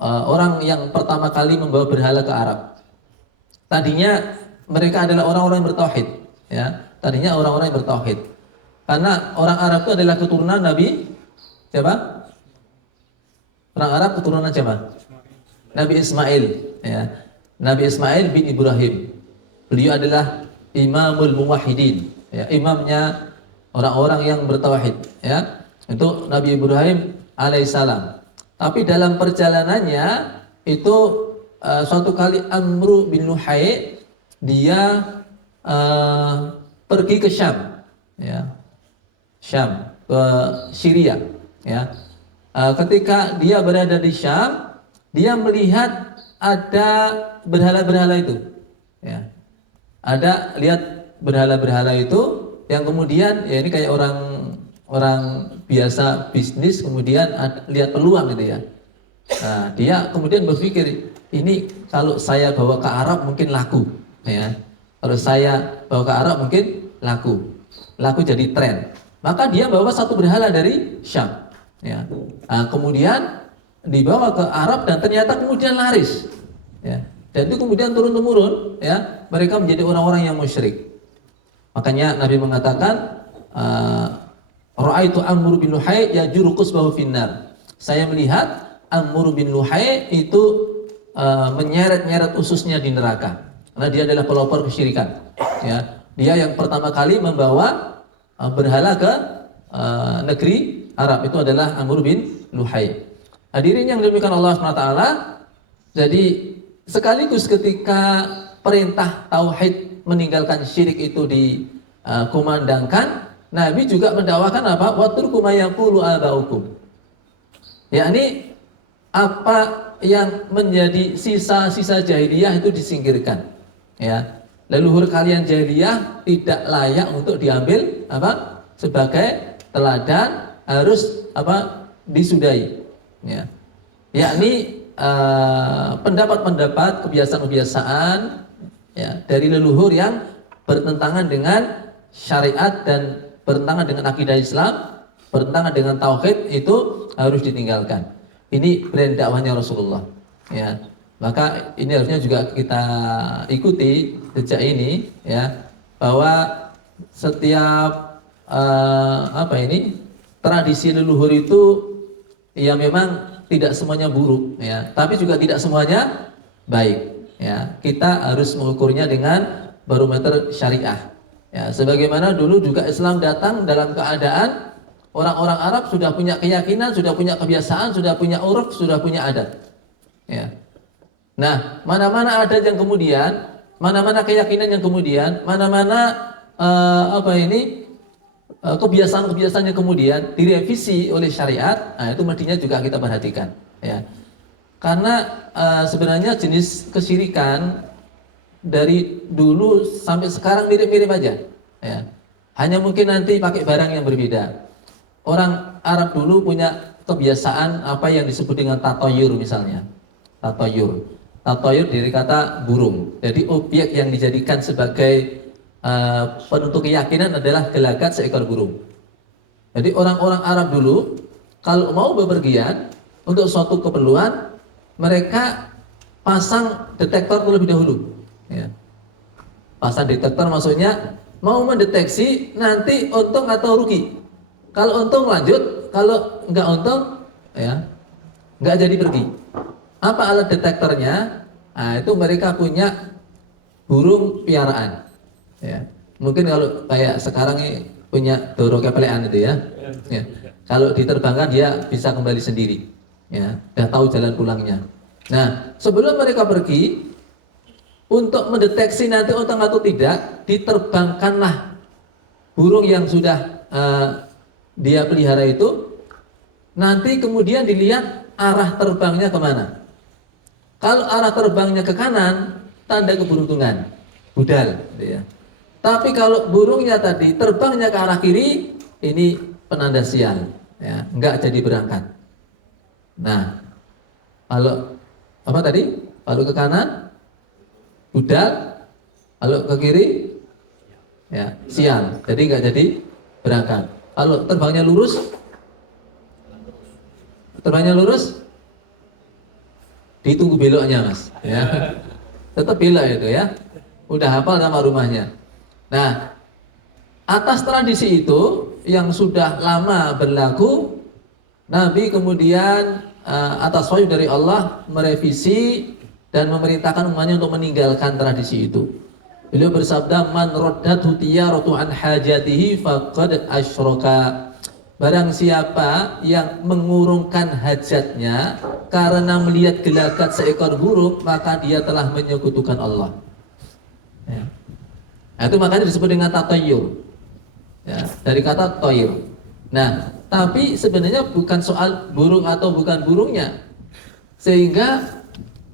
orang yang pertama kali membawa berhala ke Arab. Tadinya mereka adalah orang-orang yang bertauhid, ya. Tadinya orang-orang yang bertauhid. Karena orang Arab itu adalah keturunan Nabi siapa? Orang Arab keturunan siapa? Nabi Ismail, ya. Nabi Ismail bin Ibrahim. Beliau adalah Imamul Muwahhidin, ya, imamnya orang-orang yang bertauhid, ya. Itu Nabi Ibrahim alaihissalam. Tapi dalam perjalanannya itu suatu kali Amr bin Luhai dia pergi ke Syam, ya. Syam, ke Syria, ya. Ketika dia berada di Syam, dia melihat ada berhala-berhala itu, ya. Ada lihat berhala-berhala itu yang kemudian, ya, ini kayak orang biasa bisnis kemudian lihat peluang gitu, ya. Nah, dia kemudian berpikir, ini kalau saya bawa ke Arab mungkin laku, ya. Kalau saya bawa ke Arab mungkin laku jadi tren. Maka dia bawa satu berhala dari Syam, ya. Nah, kemudian dibawa ke Arab dan ternyata kemudian laris, ya. Dan itu kemudian turun-temurun, ya, mereka menjadi orang-orang yang musyrik. Makanya Nabi mengatakan, ra'aitu Amr bin Luhai yajuru qusbahu finnar. Saya melihat Amr bin Luhai itu menyeret-nyeret ususnya di neraka. Karena dia adalah pelopor kesyirikan, ya. Dia yang pertama kali membawa berhala ke negeri Arab, itu adalah Amr bin Luhai. Hadirin yang dimuliakan Allah SWT, jadi sekaligus ketika perintah tauhid meninggalkan syirik itu dikumandangkan, Nabi juga mendakwakan apa? Watruku ma yaqulu abaukum. Yakni apa yang menjadi sisa-sisa jahiliyah itu disingkirkan, ya. Leluhur kalian jahiliyah tidak layak untuk diambil apa? Sebagai teladan, harus apa? Disudahi, ya. Yakni pendapat-pendapat, kebiasaan-kebiasaan, ya, dari leluhur yang bertentangan dengan syariat dan bertentangan dengan akidah Islam, bertentangan dengan tauhid, itu harus ditinggalkan. Ini brand dakwahnya Rasulullah, ya. Maka ini harusnya juga kita ikuti jejak ini, ya, bahwa setiap tradisi leluhur itu, ya, memang tidak semuanya buruk, ya, tapi juga tidak semuanya baik, ya. Kita harus mengukurnya dengan barometer syariah, ya. Sebagaimana dulu juga Islam datang dalam keadaan orang-orang Arab sudah punya keyakinan, sudah punya kebiasaan, sudah punya uruf, sudah punya adat, ya. Nah, mana-mana adat yang kemudian, mana-mana keyakinan yang kemudian, mana-mana kebiasaan-kebiasaan yang kemudian direvisi oleh syariat, nah, itu mestinya juga kita perhatikan, ya. Karena sebenarnya jenis kesyirikan dari dulu sampai sekarang mirip-mirip aja, ya. Hanya mungkin nanti pakai barang yang berbeda. Orang Arab dulu punya kebiasaan apa yang disebut dengan tatoyur misalnya. Tatoyur dari kata burung. Jadi objek yang dijadikan sebagai penentu keyakinan adalah gelagat seekor burung. Jadi orang-orang Arab dulu kalau mau bepergian untuk suatu keperluan, mereka pasang detektor terlebih dahulu. Ya. Pasang detektor maksudnya mau mendeteksi nanti untung atau rugi. Kalau untung lanjut, kalau nggak untung, ya nggak jadi pergi. Apa alat detektornya? Nah, itu mereka punya burung piaraan. Ya. Mungkin kalau kayak sekarang ini punya doro kepelean itu ya. Ya. Kalau diterbangkan dia bisa kembali sendiri. Ya, udah tahu jalan pulangnya. Nah, sebelum mereka pergi, untuk mendeteksi nanti untung atau tidak, diterbangkanlah burung yang sudah dia pelihara itu. Nanti kemudian dilihat arah terbangnya kemana. Kalau arah terbangnya ke kanan, tanda keberuntungan, budal. Gitu ya. Tapi kalau burungnya tadi terbangnya ke arah kiri, ini penanda sial, ya, nggak jadi berangkat. Nah, kalau apa tadi? Kalau ke kanan, budal. Kalau ke kiri, ya sial. Jadi nggak jadi berangkat. Kalau terbangnya lurus, ditunggu beloknya mas. Ya, tetap belok itu ya. Udah hafal nama rumahnya. Nah, atas tradisi itu yang sudah lama berlaku, Nabi kemudian atas wahyu dari Allah merevisi dan memerintahkan umatnya untuk meninggalkan tradisi itu. Beliau bersabda, man raddathu tiyaratu an hajatihi faqad asyraka. Barang siapa yang mengurungkan hajatnya karena melihat gelagat seekor burung, maka dia telah menyekutukan Allah. Ya. Nah, itu makanya disebut dengan tatayyur. Ya, dari kata toyir. Nah, tapi sebenarnya bukan soal burung atau bukan burungnya, sehingga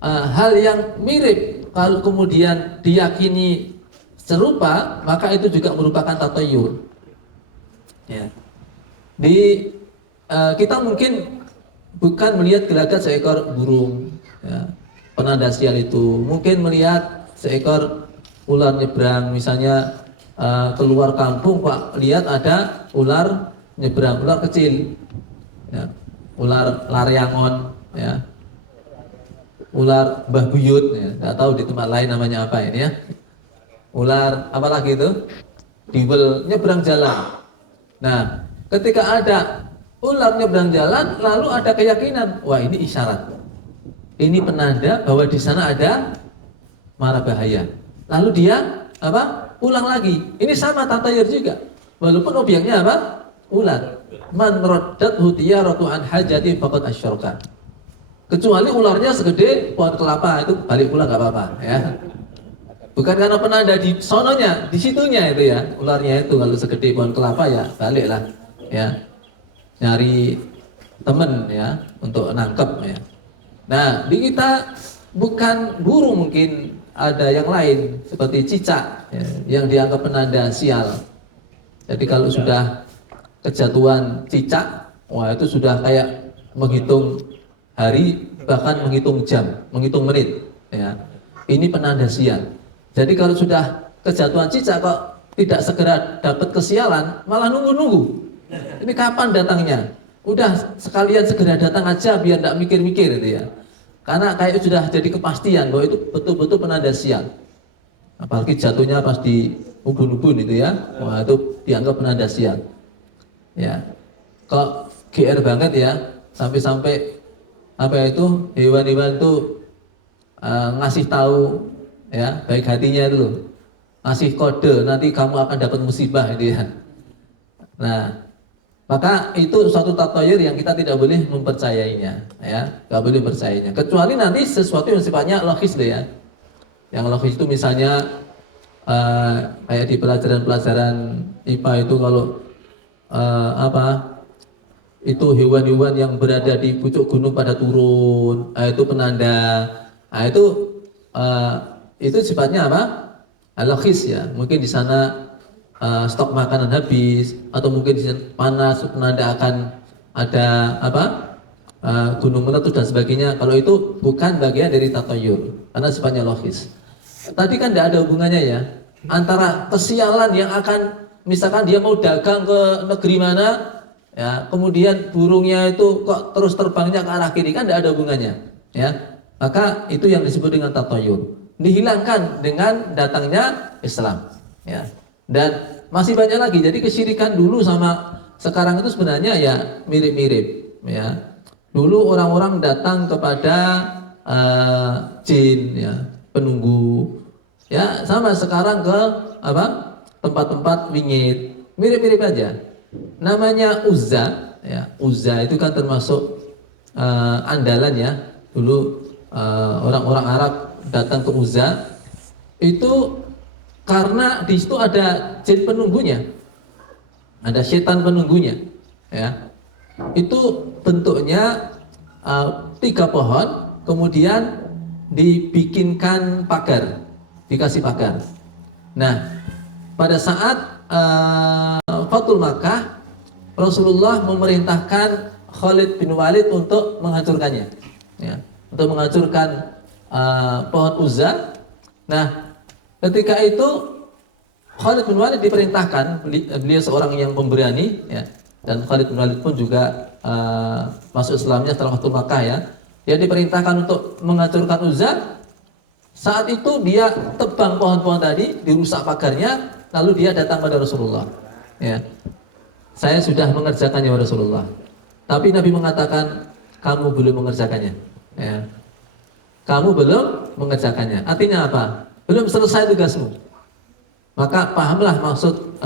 hal yang mirip kalau kemudian diyakini serupa, maka itu juga merupakan tatayyur. Ya. Kita mungkin bukan melihat gelagat seekor burung, ya, penanda sial itu, mungkin melihat seekor ular nyebrang, misalnya keluar kampung Pak, lihat ada ular nyebrang, ular kecil, ya, ular laryangon, ya, ular Mbah Buyut, ya, nggak tahu di tempat lain namanya apa ini ya, ular apalagi itu, diwel nyebrang jalan. Nah, ketika ada ular nyebrang jalan, lalu ada keyakinan, wah ini isyarat, ini penanda bahwa di sana ada mara bahaya. Lalu dia apa? Ulang lagi. Ini sama tatayyur juga. Walaupun objeknya apa? Ular. Man raddathu tiyaratu an hajati faqad asyaraka. Kecuali ularnya segede pohon kelapa, itu balik pulang nggak apa-apa, ya. Bukan karena penanda di sononya, di situnya itu ya. Ularnya itu kalau segede pohon kelapa ya baliklah, ya. Nyari temen ya untuk nangkep ya. Nah, di kita bukan burung, mungkin ada yang lain seperti cicak ya, yang dianggap penanda sial. Jadi kalau sudah kejatuhan cicak, wah itu sudah kayak menghitung hari, bahkan menghitung jam, menghitung menit ya. Ini penanda sial. Jadi kalau sudah kejatuhan cicak kok tidak segera dapat kesialan, malah nunggu-nunggu. Ini kapan datangnya? Udah sekalian segera datang aja biar tidak mikir-mikir itu ya. Karena kayak sudah jadi kepastian bahwa itu betul-betul penanda sial. Apalagi jatuhnya pas di ubun-ubun itu ya, wah itu dianggap penanda sial. Ya, kok GR banget ya, sampai-sampai apa itu hewan-hewan itu ngasih tahu ya baik hatinya itu loh, ngasih kode nanti kamu akan dapat musibah itu ya. Nah, maka itu suatu tatayyur yang kita tidak boleh mempercayainya, ya, nggak boleh percayainya. Kecuali nanti sesuatu yang sifatnya logis deh ya. Yang logis itu misalnya kayak di pelajaran-pelajaran IPA itu kalau itu hewan-hewan yang berada di pucuk gunung pada turun, itu penanda. Nah, itu sifatnya apa? Logis ya. Mungkin di sana stok makanan habis, atau mungkin panas, penanda akan ada apa gunung meletus dan sebagainya. Kalau itu bukan bagian dari tatayyur karena sifatnya logis. Tadi kan tidak ada hubungannya ya antara kesialan yang akan, misalkan dia mau dagang ke negeri mana ya, kemudian burungnya itu kok terus terbangnya ke arah kiri, kan tidak ada hubungannya ya. Maka itu yang disebut dengan tatayur. Dihilangkan dengan datangnya Islam. Ya. Dan masih banyak lagi. Jadi kesyirikan dulu sama sekarang itu sebenarnya ya mirip-mirip. Ya. Dulu orang-orang datang kepada jin, ya, penunggu. Ya, sama sekarang ke apa? Tempat-tempat wingit. Mirip-mirip aja. Namanya Uzza, ya. Uzza itu kan termasuk andalan ya. Dulu orang-orang Arab datang ke Uzza itu karena di situ ada jin penunggunya, ada setan penunggunya, ya. Itu bentuknya 3 pohon, kemudian dibikinkan pagar, dikasih pagar. Nah, pada saat Fathul Makkah, Rasulullah memerintahkan Khalid bin Walid untuk menghancurkannya, ya, untuk menghancurkan pohon Uzza. Nah, ketika itu Khalid bin Walid diperintahkan, beliau seorang yang pemberani, ya, dan Khalid bin Walid pun juga masuk Islamnya setelah Fathul Makkah, ya. Dia diperintahkan untuk menghancurkan Uzza. Saat itu dia tebang pohon-pohon tadi, dirusak pagarnya, lalu dia datang pada Rasulullah. Ya. Saya sudah mengerjakannya ya Rasulullah. Tapi Nabi mengatakan, kamu belum mengerjakannya. Ya. Kamu belum mengerjakannya. Artinya apa? Belum selesai tugasmu. Maka pahamlah maksud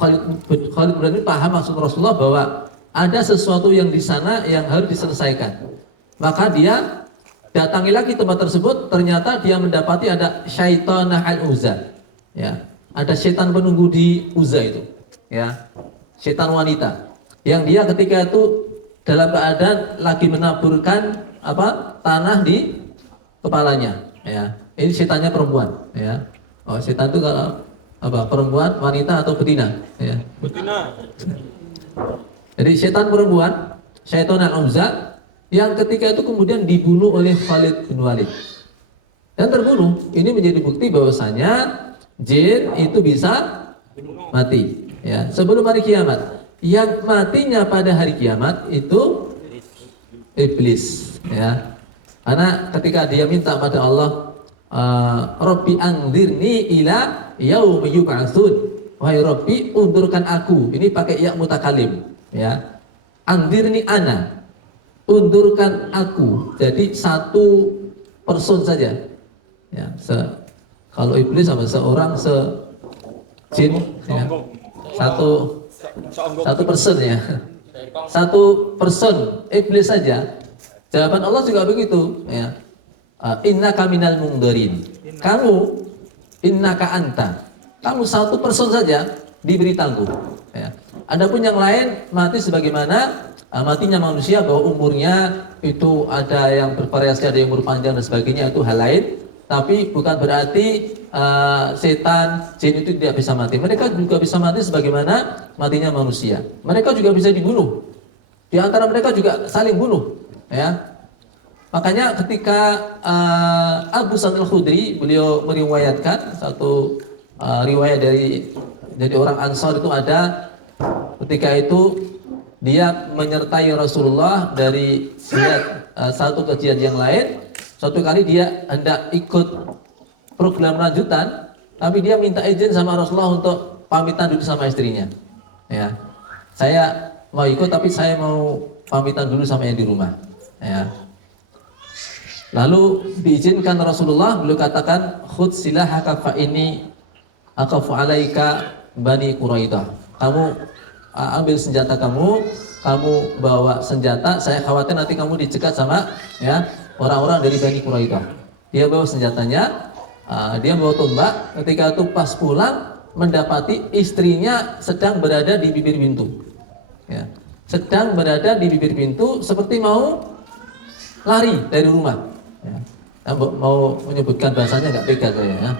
Khalid bin Walid paham maksud Rasulullah bahwa ada sesuatu yang di sana yang harus diselesaikan. Maka dia datangi lagi tempat tersebut, ternyata dia mendapati ada syaitanah al-Uzza. Ya, ada setan penunggu di Uzza itu. Ya, setan wanita. Yang dia ketika itu dalam keadaan lagi menaburkan tanah di kepalanya. Ya, ini setannya perempuan. Ya, oh setan itu kalau perempuan, wanita atau betina? Ya. Betina. Jadi setan perempuan, syaitan al-Uzza, yang ketika itu kemudian dibunuh oleh Khalid bin Walid dan terbunuh. Ini menjadi bukti bahwasanya jin itu bisa mati. Ya, sebelum hari kiamat. Yang matinya pada hari kiamat itu iblis. Ya, karena ketika dia minta pada Allah, Rabbi anzirni ila yaumi yub'atsun. Wahai Rabbi, undurkan aku. Ini pakai ya mutakalim, ya. Anzirni ana. Undurkan aku. Jadi satu person saja. Ya, kalau iblis sama seorang jin, ya. Satu person, ya. Satu person iblis saja. Jawaban Allah juga begitu, ya. Innaka minal mungdarin. Kamu innaka anta. Kamu satu person saja diberi tangguh. Ya. Adapun yang lain mati sebagaimana matinya manusia, bahwa umurnya itu ada yang bervariasi, ada yang umur panjang dan sebagainya, itu hal lain. Tapi bukan berarti setan, jin itu tidak bisa mati. Mereka juga bisa mati sebagaimana matinya manusia. Mereka juga bisa dibunuh. Di antara mereka juga saling bunuh. Ya. Makanya ketika Abu Sa'id al-Khudri, beliau meriwayatkan satu riwayat dari orang Ansar, itu ada ketika itu dia menyertai Rasulullah dari satu kejadian yang lain. Suatu kali dia hendak ikut program lanjutan, tapi dia minta izin sama Rasulullah untuk pamitan dulu sama istrinya. Ya, saya mau ikut tapi saya mau pamitan dulu sama yang di rumah. Ya. Lalu diizinkan Rasulullah, beliau katakan, khudz silahaka fa ini aqafu alaika bani Quraidah. Kamu ambil senjata kamu bawa senjata, saya khawatir nanti kamu dicegat sama, ya, orang-orang dari Bani Quraidah. Dia bawa senjatanya, dia bawa tombak. Ketika itu pas pulang, mendapati istrinya sedang berada di bibir pintu, ya. Sedang berada di bibir pintu seperti mau lari dari rumah, ya. Mau menyebutkan bahasanya nggak tega saya, ya.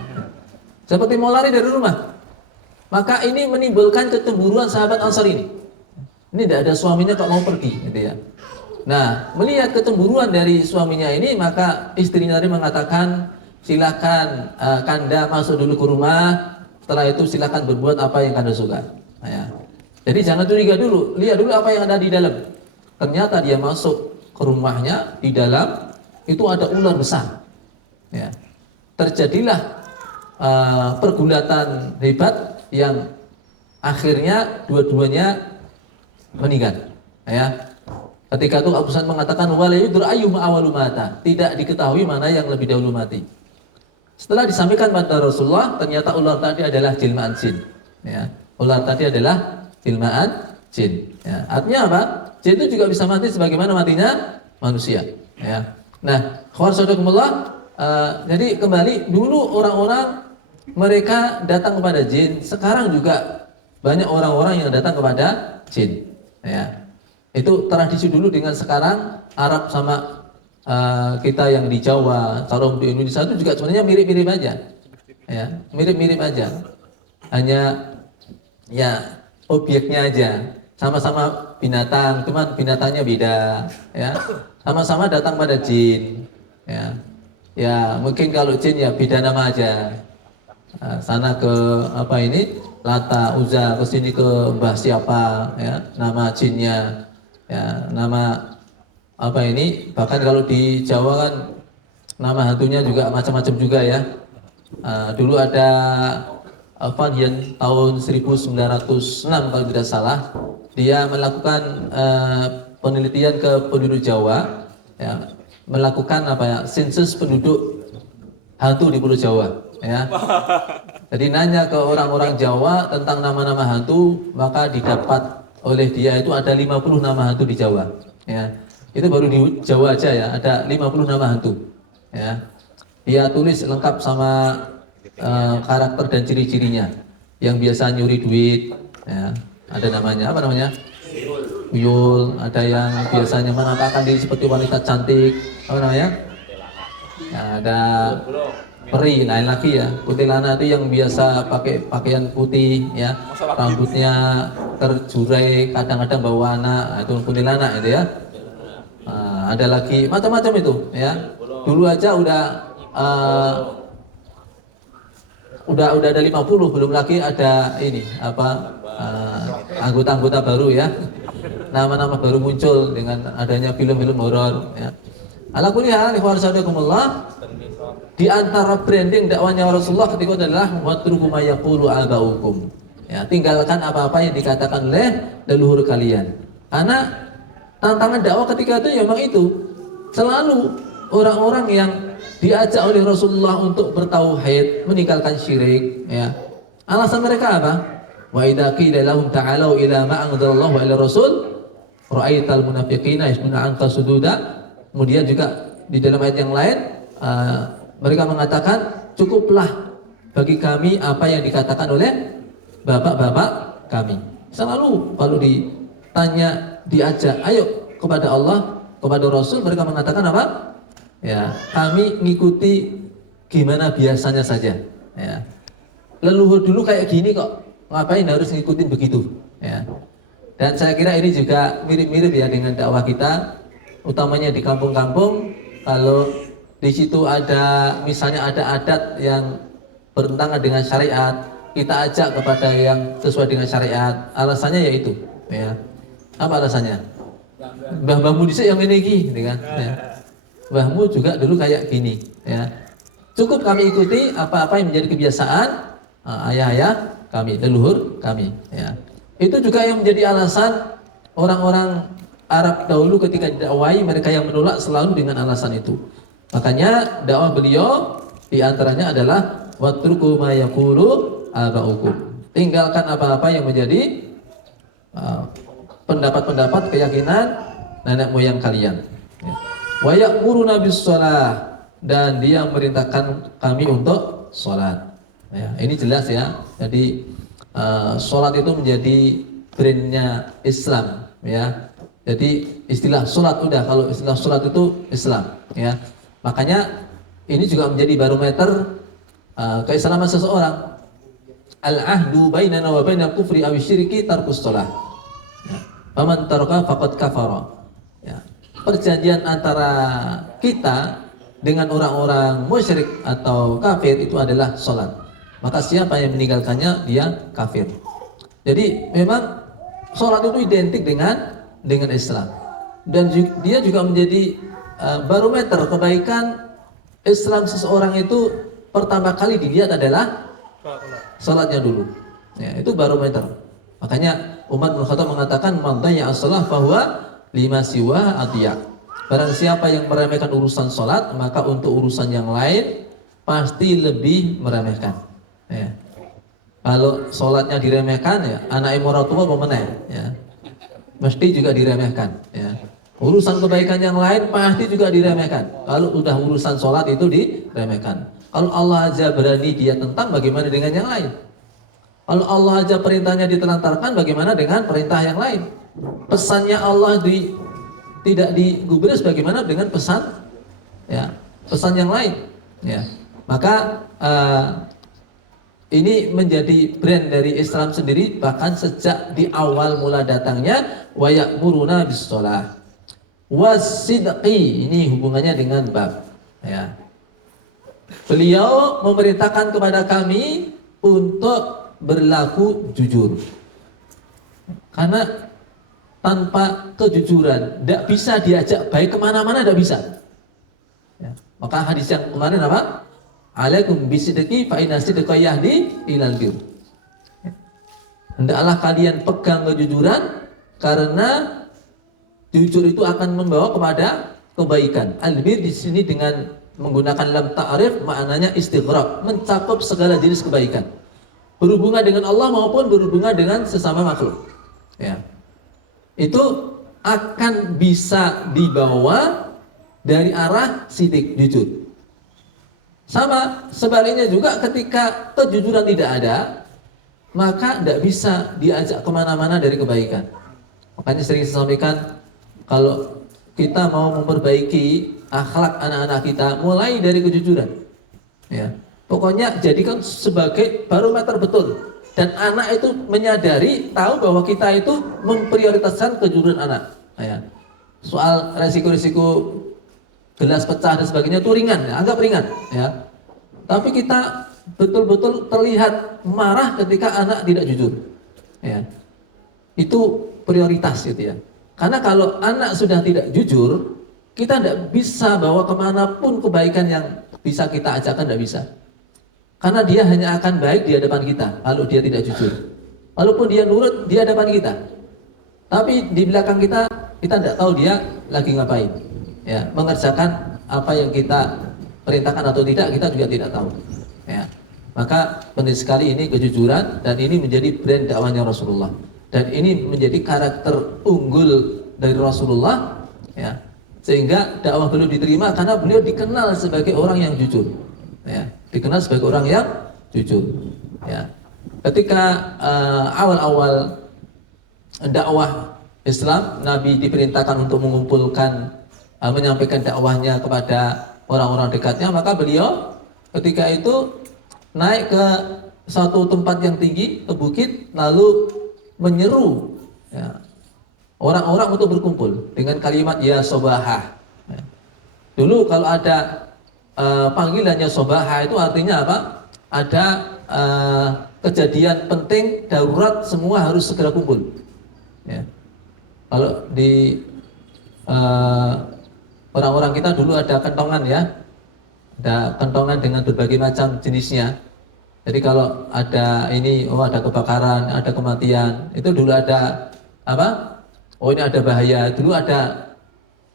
Seperti mau lari dari rumah. Maka ini menimbulkan kecemburuan sahabat Ansar ini. Ini tidak ada suaminya kok mau pergi, gitu ya. Nah, melihat kecemburuan dari suaminya ini, maka istrinya tadi mengatakan, silakan Kanda masuk dulu ke rumah. Setelah itu silakan berbuat apa yang Kanda suka. Nah, ya. Jadi jangan curiga dulu, lihat dulu apa yang ada di dalam. Ternyata dia masuk ke rumahnya, di dalam itu ada ular besar. Ya. Terjadilah pergulatan hebat yang akhirnya dua-duanya meninggal. Ya. Ketika itu Abu Sufyan mengatakan wala yudra ayyuma awwalu mata, tidak diketahui mana yang lebih dahulu mati. Setelah disampaikan pada Rasulullah, ternyata ular tadi adalah jelmaan jin. Ya. Ular tadi adalah jelmaan jin. Ya. Artinya apa? Jin itu juga bisa mati sebagaimana matinya manusia. Ya. Nah, khawatirullah, jadi kembali dulu orang-orang mereka datang kepada jin, sekarang juga banyak orang-orang yang datang kepada jin. Ya. Itu tradisi dulu dengan sekarang Arab sama kita yang di Jawa, cara di Indonesia itu juga sebenarnya mirip-mirip aja. Ya, mirip-mirip aja. Hanya ya objeknya aja. Sama-sama binatang, cuman binatangnya beda, ya. Sama-sama datang pada jin. Ya. Ya, mungkin kalau jin ya beda nama aja. Sana ke apa ini? Lata, Uzza, ke sini ke Mbah siapa, ya, nama jinnya. Ya, nama apa ini, bahkan kalau di Jawa kan nama hantunya juga macam-macam juga ya. Dulu ada apa yang tahun 1906 kalau tidak salah, dia melakukan penelitian ke penduduk Jawa, ya, melakukan apa ya, sensus penduduk hantu di Pulau Jawa, ya. Jadi nanya ke orang-orang Jawa tentang nama-nama hantu, maka didapat oleh dia itu ada 50 nama hantu di Jawa, ya. Itu baru di Jawa aja ya, ada 50 nama hantu, ya. Dia tulis lengkap sama karakter dan ciri-cirinya. Yang biasa nyuri duit, ya. Ada namanya, apa namanya? Uyul. Ada yang biasanya menampakkan diri seperti wanita cantik, apa namanya? Ya, ada peri, lain lagi ya. Kuntilanak itu yang biasa pakai pakaian putih, ya, rambutnya terjurai, kadang-kadang bawa anak, itu kuntilanak itu ya. Ada lagi macam-macam itu, ya. Dulu aja udah ada 50, belum lagi ada ini apa anggota-anggota baru ya. Nama-nama baru muncul dengan adanya film-film horor, ya. Ala kulli hal, di antara branding dakwahnya Rasulullah ketika itu adalah watruku ma yaqulu abaukum. Ya, tinggalkan apa-apa yang dikatakan oleh leluhur kalian. Karena tantangan dakwah ketika itu ya memang itu. Selalu orang-orang yang diajak oleh Rasulullah untuk bertauhid, meninggalkan syirik, ya. Alasan mereka apa? Wa idza qila lahum ta'alu ila ma anzalallahu wa ila rasul ra'aital munafiqina yasmuna anka sududa. Kemudian juga di dalam ayat yang lain mereka mengatakan cukuplah bagi kami apa yang dikatakan oleh bapak-bapak kami. Selalu kalau ditanya, diajak, ayo kepada Allah, kepada Rasul, mereka mengatakan apa? Ya, kami ngikuti gimana biasanya saja. Ya. Leluhur dulu kayak gini kok, ngapain harus ngikutin begitu? Ya. Dan saya kira ini juga mirip-mirip ya dengan dakwah kita, utamanya di kampung-kampung. Kalau di situ ada, misalnya ada adat yang bertentangan dengan syariat, kita ajak kepada yang sesuai dengan syariat. Alasannya yaitu, ya. Apa alasannya? Mbah-mbahmu dhisik yang ngene iki, gitu kan? Ya. Mbahmu juga dulu kayak gini, ya. Cukup kami ikuti apa-apa yang menjadi kebiasaan ayah-ayah kami, leluhur kami, ya. Itu juga yang menjadi alasan orang-orang Arab dahulu ketika didakwahi, mereka yang menolak selalu dengan alasan itu. Makanya dakwah beliau diantaranya adalah watruku ma yaqulu abaukum. Tinggalkan apa-apa yang menjadi pendapat-pendapat, keyakinan nenek moyang kalian. Wa ya'muruna bis shalah, dan dia memerintahkan kami untuk sholat. Ya, ini jelas ya. Jadi sholat itu menjadi brandnya Islam, ya. Jadi istilah sholat udah, kalau istilah sholat itu Islam, ya. Makanya ini juga menjadi barometer keislaman seseorang. Al-ahdu bainana wa bainal kufri aw syirki tarkus shalah. Faman taraka faqad kafara. Ya. Perjanjian antara kita dengan orang-orang musyrik atau kafir itu adalah sholat. Maka siapa yang meninggalkannya, dia kafir. Jadi memang sholat itu identik dengan Islam. Dan dia juga menjadi barometer kebaikan Islam seseorang itu pertama kali dilihat adalah salatnya dulu. Ya, itu barometer. Makanya Umar bin Khattab mengatakan man dhayya'a shalah fahuwa lima siwa adhiya. Barang siapa yang meremehkan urusan salat, maka untuk urusan yang lain pasti lebih meremehkan. Ya. Kalau salatnya diremehkan, ya anak orang tua pemenang, ya mesti juga diremehkan. Ya. Urusan kebaikan yang lain pasti juga diremehkan. Kalau udah urusan salat itu diremehkan. Kalau Allah aja berani dia tentang, bagaimana dengan yang lain? Kalau Allah aja perintahnya ditelantarkan, bagaimana dengan perintah yang lain? Pesannya Allah tidak digubris, bagaimana dengan pesan, ya pesan yang lain? Ya. Maka ini menjadi brand dari Islam sendiri, bahkan sejak di awal mula datangnya wa ya'muruna bis-shalah was-sidqi. Ini hubungannya dengan bab, ya. Beliau memerintahkan kepada kami untuk berlaku jujur, karena tanpa kejujuran tidak bisa diajak baik kemana-mana, tidak bisa, ya. Maka hadis yang kemarin apa? Alaikum bisidqi fa inna sidqa yahdi ilal bir. Hendaklah kalian pegang kejujuran, karena jujur itu akan membawa kepada kebaikan. Al-bir di sini dengan menggunakan lam ta'rif maknanya istighraq, mencakup segala jenis kebaikan. Berhubungan dengan Allah maupun berhubungan dengan sesama makhluk. Ya. Itu akan bisa dibawa dari arah sidik, jujur. Sama sebaliknya juga, ketika kejujuran tidak ada, maka tidak bisa diajak kemana-mana dari kebaikan. Makanya sering saya sampaikan, kalau kita mau memperbaiki akhlak anak-anak kita, mulai dari kejujuran. Ya. Pokoknya jadikan sebagai barometer betul. Dan anak itu menyadari, tahu bahwa kita itu memprioritaskan kejujuran anak. Ya. Soal resiko-resiko gelas pecah dan sebagainya itu ringan, ya, anggap ringan, ya. Tapi kita betul-betul terlihat marah ketika anak tidak jujur, ya. Itu prioritas gitu, ya. Karena kalau anak sudah tidak jujur, kita tidak bisa bawa kemanapun kebaikan yang bisa kita ajarkan, tidak bisa. Karena dia hanya akan baik di hadapan kita kalau dia tidak jujur. Walaupun dia nurut di hadapan kita, tapi di belakang kita tidak tahu dia lagi ngapain, ya, mengerjakan apa yang kita perintahkan atau tidak, kita juga tidak tahu, ya. Maka penting sekali ini kejujuran, dan ini menjadi brand dakwahnya Rasulullah, dan ini menjadi karakter unggul dari Rasulullah, ya. Sehingga dakwah beliau diterima karena beliau dikenal sebagai orang yang jujur, ya. Dikenal sebagai orang yang jujur, ya. Ketika awal-awal dakwah Islam, Nabi diperintahkan untuk mengumpulkan, menyampaikan dakwahnya kepada orang-orang dekatnya, maka beliau ketika itu naik ke satu tempat yang tinggi, ke bukit, lalu menyeru, ya, orang-orang untuk berkumpul dengan kalimat ya sobahah. Ya. Dulu kalau ada panggilannya sobahah itu artinya apa? Ada kejadian penting, darurat, semua harus segera kumpul. Ya. Kalau di orang-orang kita dulu ada kentongan, ya, ada kentongan dengan berbagai macam jenisnya. Jadi kalau ada ini, oh ada kebakaran, ada kematian, itu dulu ada apa? Oh ini ada bahaya, dulu ada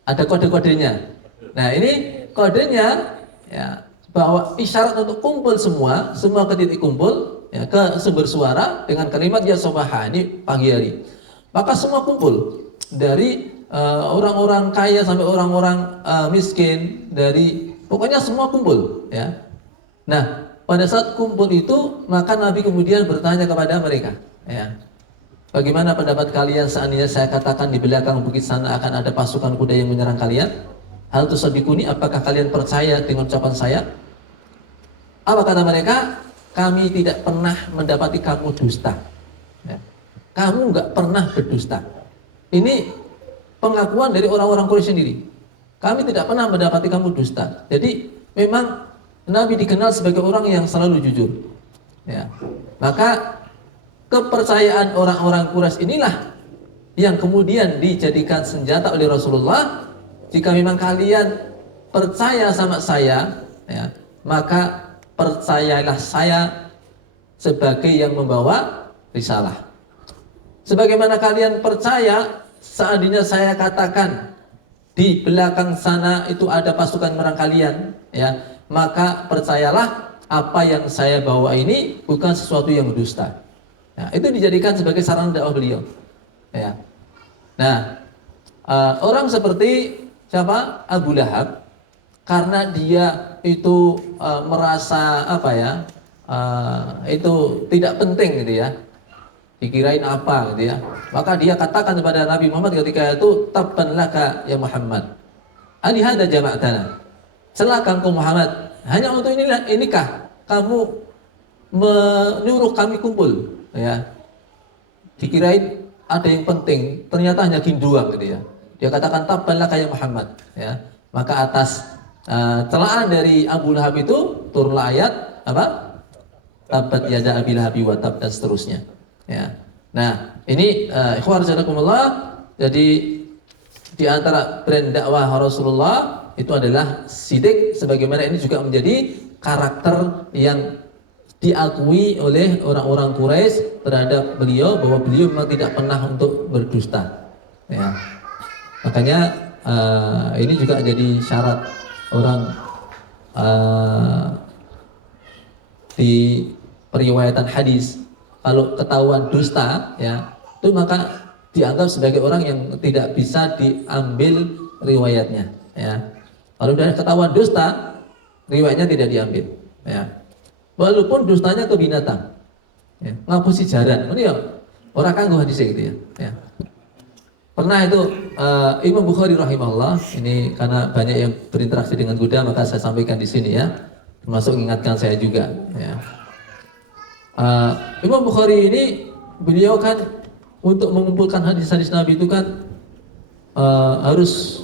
kode-kodenya. Nah ini kodenya, ya, bahwa isyarat untuk kumpul semua ke titik kumpul, ya, ke sumber suara dengan kalimat ya sobaha, ini pagi hari. Maka semua kumpul, dari orang-orang kaya sampai orang-orang miskin, dari pokoknya semua kumpul, ya. Nah, pada saat kumpul itu, maka Nabi kemudian bertanya kepada mereka, ya, bagaimana pendapat kalian seandainya saya katakan di belakang bukit sana akan ada pasukan kuda yang menyerang kalian? Hal tusaddiquni, apakah kalian percaya dengan ucapan saya? Apa kata mereka? Kami tidak pernah mendapati kamu dusta, ya. Kamu nggak pernah berdusta. Ini pengakuan dari orang-orang Quraisy sendiri. Kami tidak pernah mendapati kamu dusta. Jadi memang Nabi dikenal sebagai orang yang selalu jujur, ya. Maka kepercayaan orang-orang Quraisy inilah yang kemudian dijadikan senjata oleh Rasulullah jika memang kalian percaya sama saya, ya, maka percayalah saya sebagai yang membawa risalah. Sebagaimana kalian percaya, seandainya saya katakan di belakang sana itu ada pasukan menyerang kalian, ya, maka percayalah apa yang saya bawa ini bukan sesuatu yang dusta. Ya, itu dijadikan sebagai saran dakwah beliau. Ya. Nah, orang seperti siapa? Abu Lahab, karena dia itu merasa apa ya? Itu tidak penting gitu ya. Dikirain apa gitu ya. Maka dia katakan kepada Nabi Muhammad ketika itu, tabban laka ya Muhammad, ali hada jama'tana, celaka engkau Muhammad, hanya untuk inikah kamu menyuruh kami kumpul, ya. Dikirain ada yang penting, ternyata hanya ginduang gitu ya. Dia katakan tabban laka ya Muhammad, ya. Maka atas celaan dari Abu Lahab itu turunlah ayat apa? Tabbat yada Abi Lahab wa tab, dan seterusnya. Ya. Nah, ini ikhwan rahimakumullah, jadi di antara brand dakwah Rasulullah itu adalah sidik, sebagaimana ini juga menjadi karakter yang diakui oleh orang-orang Quraisy terhadap beliau, bahwa beliau memang tidak pernah untuk berdusta. Ya. Makanya ini juga jadi syarat orang di periwayatan hadis. Kalau ketahuan dusta, ya, itu maka dianggap sebagai orang yang tidak bisa diambil riwayatnya, ya. Kalau sudah ketahuan dusta, riwayatnya tidak diambil, ya. Walaupun dustanya ke binatang, ya. Ngapusi jaran, ini ya orang kanggo hadis gitu ya. Ya. Pernah itu Imam Bukhari rahimahullah, ini karena banyak yang berinteraksi dengan kuda, maka saya sampaikan di sini ya, termasuk mengingatkan saya juga, ya. Imam Bukhari ini, beliau kan untuk mengumpulkan hadis-hadis Nabi itu kan harus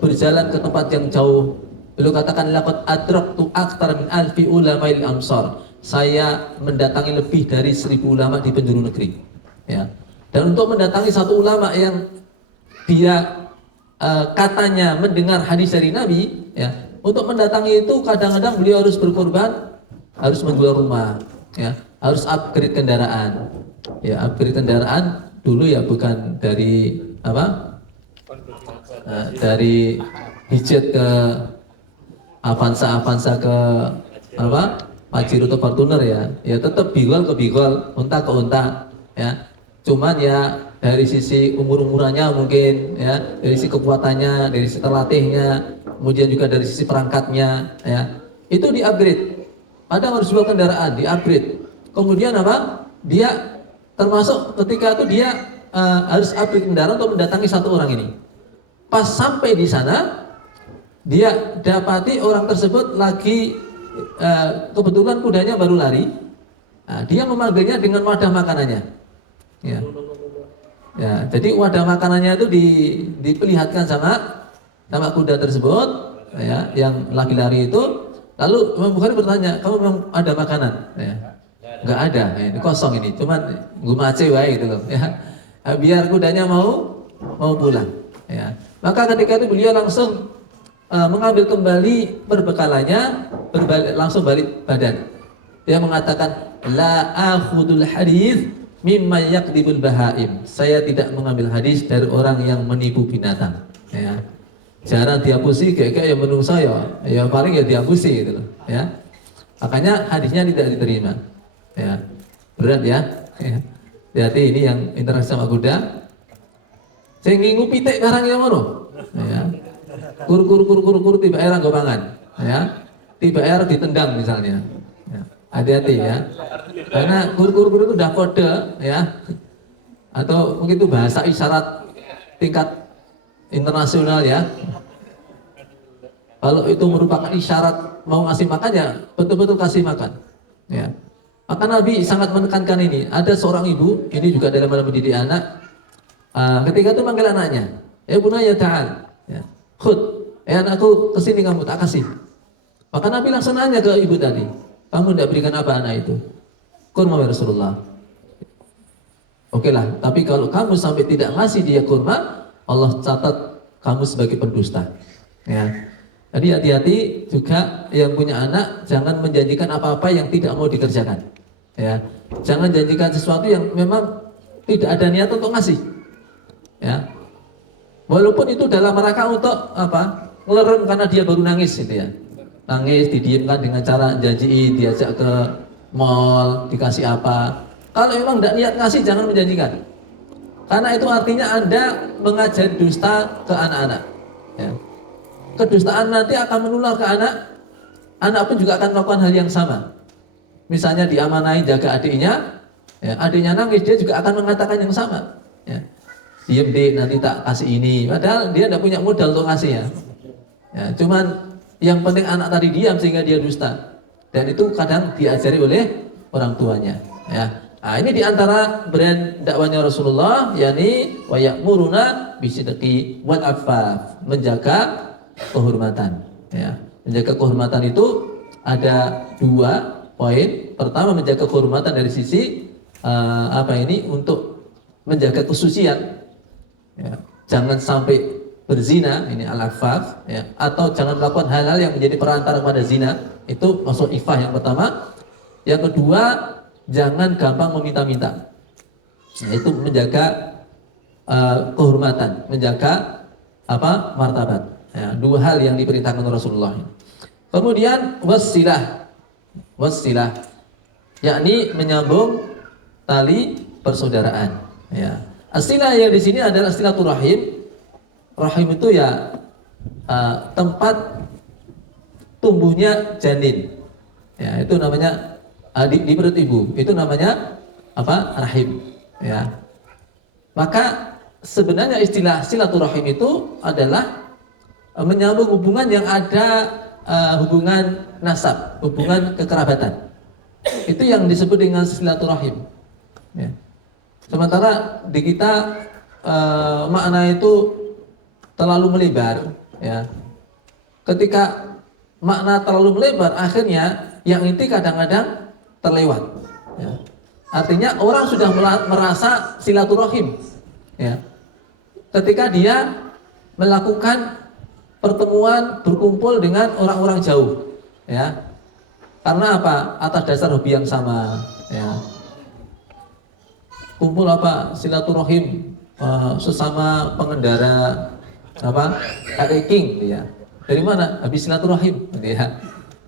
berjalan ke tempat yang jauh. Beliau katakan, laqad adraktu aktsara min alfi ulama'il amsar. Saya mendatangi lebih dari 1000 ulama di penjuru negeri. Ya. Dan untuk mendatangi satu ulama yang dia katanya mendengar hadis dari Nabi, ya, untuk mendatangi itu kadang-kadang beliau harus berkorban, harus menjual rumah, ya, harus upgrade kendaraan. Ya, upgrade kendaraan dulu ya bukan dari apa? Dari Hijet ke Avanza ke apa? Pajero atau Fortuner ya. Ya tetap bigol ke bigol, unta ke unta, ya. Cuman ya dari sisi umur-umurannya mungkin, ya, dari sisi kekuatannya, dari sisi terlatihnya, kemudian juga dari sisi perangkatnya, ya. Itu di-upgrade. Padahal harus jual kendaraan, di-upgrade. Kemudian apa? Dia termasuk ketika itu dia harus upgrade kendaraan untuk mendatangi satu orang ini. Pas sampai di sana, dia dapati orang tersebut lagi kebetulan kudanya baru lari. Nah, dia memanggilnya dengan wadah makanannya. Ya. Ya, jadi wadah makanannya itu diperlihatkan sama kuda tersebut, ya, yang lagi lari itu. Lalu Imam Bukhari bertanya, kamu memang ada makanan? Ya. Enggak ada, ya, ini kosong ini, cuman gumace wae gitu loh, ya. Biar kudanya mau pulang, ya. Maka ketika itu beliau langsung mengambil kembali perbekalannya, langsung balik badan. Dia mengatakan, la akhudul hadis mimma yakdibul bahaim. Saya tidak mengambil hadis dari orang yang menipu binatang, ya. Jarang diapusi kayak yang menungso ya paling ya diapusi gitu loh, ya. Makanya hadisnya tidak diterima. Ya, berat ya. Jadi ini yang interaksi sama kuda. Saya ngingu pitik barang yang mana? Ya. Kur tiba air anggo pangan. Ya. Tiba air ditendang misalnya. Ya. Hati-hati ya. Karena kur itu udah kode ya. Atau mungkin itu bahasa isyarat tingkat internasional ya. Kalau itu merupakan isyarat mau ngasih makan ya betul-betul kasih makan. Ya. Maka Nabi sangat menekankan ini. Ada seorang ibu, ini juga dalam mendidik anak, ketika itu manggil anaknya, ya bunaya ta'al, ya, khud, anakku kesini kamu tak kasih. Maka Nabi langsung nanya ke ibu tadi, kamu tidak berikan apa anak itu? Kurma ya Rasulullah. Oke lah, tapi kalau kamu sampai tidak ngasih dia kurma, Allah catat kamu sebagai pendusta. Ya. Jadi hati-hati juga yang punya anak, jangan menjanjikan apa-apa yang tidak mau dikerjakan. Ya. Jangan janjikan sesuatu yang memang tidak ada niat untuk ngasih. Ya. Walaupun itu dalam rangka untuk apa? Ngelerem karena dia baru nangis gitu ya. Nangis didiamkan dengan cara janjiin, diajak ke mall, dikasih apa. Kalau memang tidak niat ngasih, jangan menjanjikan. Karena itu artinya Anda mengajari dusta ke anak-anak. Ya. Kedustaan nanti akan menular ke anak pun juga akan melakukan hal yang sama. Misalnya diamanai jaga adiknya, ya, adiknya nangis, dia juga akan mengatakan yang sama. Ya. Diem deh, nanti tak kasih ini. Padahal dia tidak punya modal untuk kasih ya. Ya, cuman yang penting anak tadi diam sehingga dia dusta. Dan itu kadang diajari oleh orang tuanya. Ya. Nah, ini diantara brand dakwanya Rasulullah, yakni wa ya'muruna bisidqi wal afaf, menjaga kehormatan. Ya. Menjaga kehormatan itu ada 2 poin. Pertama, menjaga kehormatan dari sisi untuk menjaga kesucian. Ya. Jangan sampai berzina, ini al-afaf, ya. Atau jangan melakukan hal-hal yang menjadi perantara kepada zina. Itu maksud ifah yang pertama. Yang kedua, jangan gampang meminta-minta. Nah, itu menjaga kehormatan, menjaga martabat. Ya, 2 hal yang diperintahkan Rasulullah. Kemudian wasilah, yakni menyambung tali persaudaraan. Ya. Asilah yang di sini adalah silaturahim. Rahim itu ya tempat tumbuhnya janin. Ya, itu namanya di perut ibu. Itu namanya rahim. Ya. Maka sebenarnya istilah silaturahim itu adalah menyambung hubungan yang ada hubungan nasab, hubungan kekerabatan. Itu yang disebut dengan silaturahim. Ya. Sementara di kita makna itu terlalu melebar. Ya. Ketika makna terlalu melebar, akhirnya yang inti kadang-kadang terlewat. Ya. Artinya orang sudah merasa silaturahim. Ya. Ketika dia melakukan pertemuan berkumpul dengan orang-orang jauh, ya, karena apa? Atas dasar hobi yang sama, ya. Kumpul silaturahim sesama pengendara hiking, ya. Dari mana? Habis silaturahim, ya.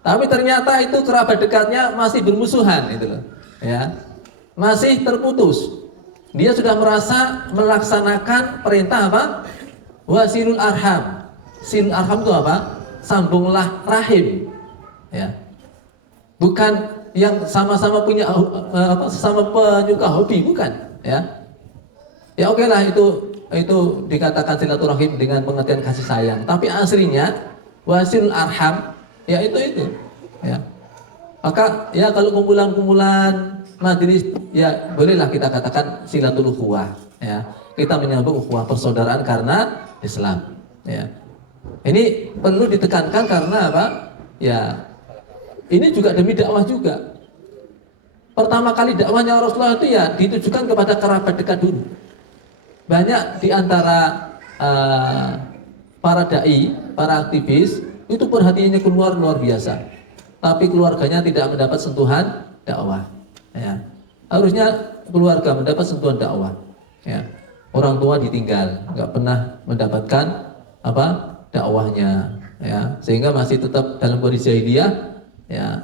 Tapi ternyata itu kerabat dekatnya masih bermusuhan, itu loh, ya, masih terputus. Dia sudah merasa melaksanakan perintah wasilul arham. Silul arham itu sambunglah rahim, ya. Bukan yang sama-sama punya sama penyuka hobi, bukan, ya. Ya oke lah, itu dikatakan silaturahim dengan pengertian kasih sayang, tapi aslinya wasilul arham ya itu, ya. Maka ya kalau kumpulan-kumpulan majelis, ya bolehlah kita katakan silatul ukhuwah, ya. Kita menyambung ukhuwah persaudaraan karena Islam, ya. Ini perlu ditekankan karena ya, ini juga demi dakwah juga. Pertama kali dakwahnya Rasulullah itu ya ditujukan kepada kerabat dekat dulu. Banyak di antara para dai, para aktivis itu perhatiannya keluar luar biasa, tapi keluarganya tidak mendapat sentuhan dakwah. Ya. Harusnya keluarga mendapat sentuhan dakwah. Ya. Orang tua ditinggal, nggak pernah mendapatkan dakwahnya, ya, sehingga masih tetap dalam kondisi jahiliyah, ya.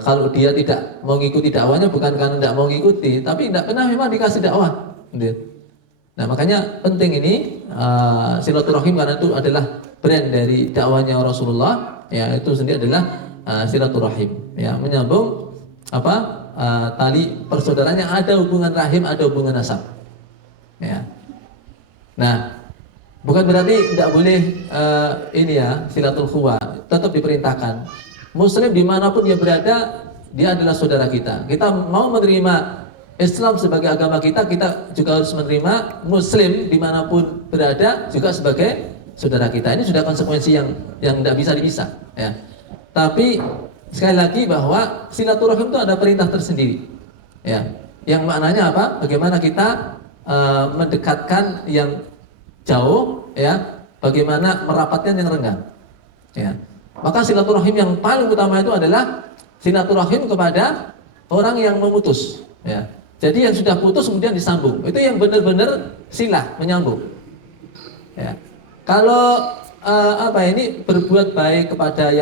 Kalau dia tidak mau mengikuti dakwahnya bukan karena tidak mau mengikuti, tapi tidak pernah memang dikasih dakwah. Nah, makanya penting ini silaturahim, karena itu adalah brand dari dakwahnya Rasulullah, ya, itu sendiri adalah silaturahim, ya, menyambung tali persaudaraan yang ada hubungan rahim, ada hubungan nasab, ya. Nah, bukan berarti tidak boleh silatul ukhuwah, tetap diperintahkan. Muslim dimanapun dia berada, dia adalah saudara kita. Kita mau menerima Islam sebagai agama kita, kita juga harus menerima Muslim dimanapun berada juga sebagai saudara kita. Ini sudah konsekuensi yang tidak bisa dipisah, ya. Tapi sekali lagi bahwa silaturahim itu ada perintah tersendiri, ya. Yang maknanya apa? Bagaimana kita mendekatkan yang jauh, ya, bagaimana merapatnya yang renggang. Ya. Maka silaturahim yang paling utama itu adalah silaturahim kepada orang yang memutus. Ya. Jadi yang sudah putus kemudian disambung, itu yang benar-benar silah menyambung. Ya. Kalau ini berbuat baik kepada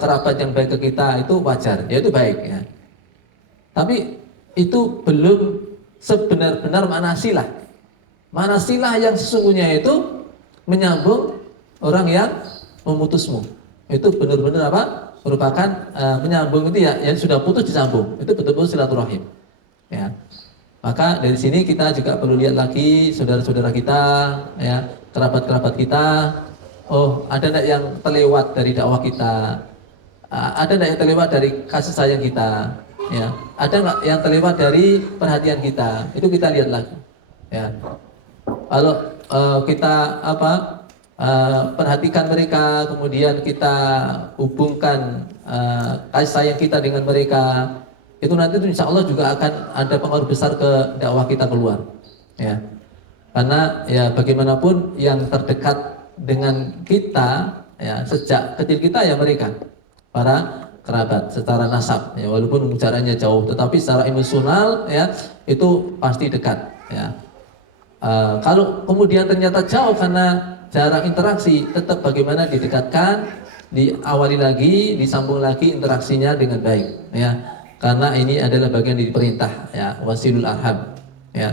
kerabat yang baik ke kita itu wajar, ya itu baik ya. Tapi itu belum sebenar-benar makna silah. Makna silah yang sesungguhnya itu menyambung orang yang memutusmu. Itu benar-benar apa? Merupakan menyambung itu ya, yang sudah putus disambung. Itu betul-betul silaturahim. Ya. Maka dari sini kita juga perlu lihat lagi saudara-saudara kita, ya, kerabat-kerabat kita. Oh, ada enggak yang terlewat dari dakwah kita? Ada enggak yang terlewat dari kasih sayang kita? Ya, ada enggak yang terlewat dari perhatian kita? Itu kita lihat lagi. Ya. Kalau kita perhatikan mereka, kemudian kita hubungkan kasih sayang kita dengan mereka, itu nanti itu insya Allah juga akan ada pengaruh besar ke dakwah kita keluar. Ya. Karena ya bagaimanapun yang terdekat dengan kita ya sejak kecil kita ya mereka, para kerabat secara nasab ya, walaupun jaraknya jauh tetapi secara emosional ya itu pasti dekat ya. Kalau kemudian ternyata jauh karena jarang interaksi, tetap bagaimana didekatkan, diawali lagi, disambung lagi interaksinya dengan baik ya. Karena ini adalah bagian dari perintah ya, wasilul arham ya.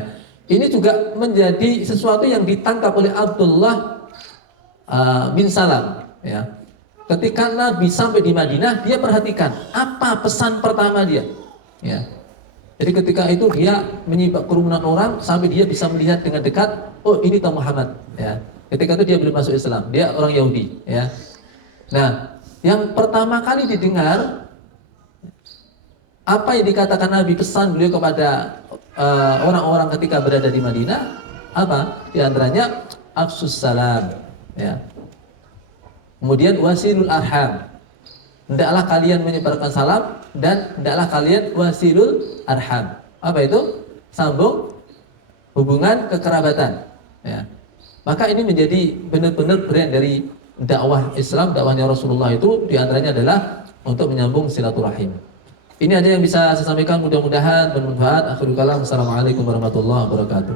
Ini juga menjadi sesuatu yang ditangkap oleh Abdullah bin Salam ya. Ketika Nabi sampai di Madinah, dia perhatikan apa pesan pertama dia ya. Jadi ketika itu dia menyimak kerumunan orang sampai dia bisa melihat dengan dekat, oh ini tahu Muhammad ya. Ketika itu dia belum masuk Islam, dia orang Yahudi ya. Nah, yang pertama kali didengar apa yang dikatakan Nabi, pesan beliau kepada orang-orang ketika berada di Madinah, apa? Di antaranya afsus salam ya. Kemudian wasilul arham, hendaklah kalian menyebarkan salam dan hendaklah kalian wasilul arham. Apa itu? Sambung hubungan kekerabatan ya. Maka ini menjadi benar-benar brand dari dakwah Islam, dakwahnya Rasulullah itu diantaranya adalah untuk menyambung silaturahim. Ini aja yang bisa saya sampaikan, mudah-mudahan bermanfaat. Akhirul kalam, assalamualaikum warahmatullahi wabarakatuh.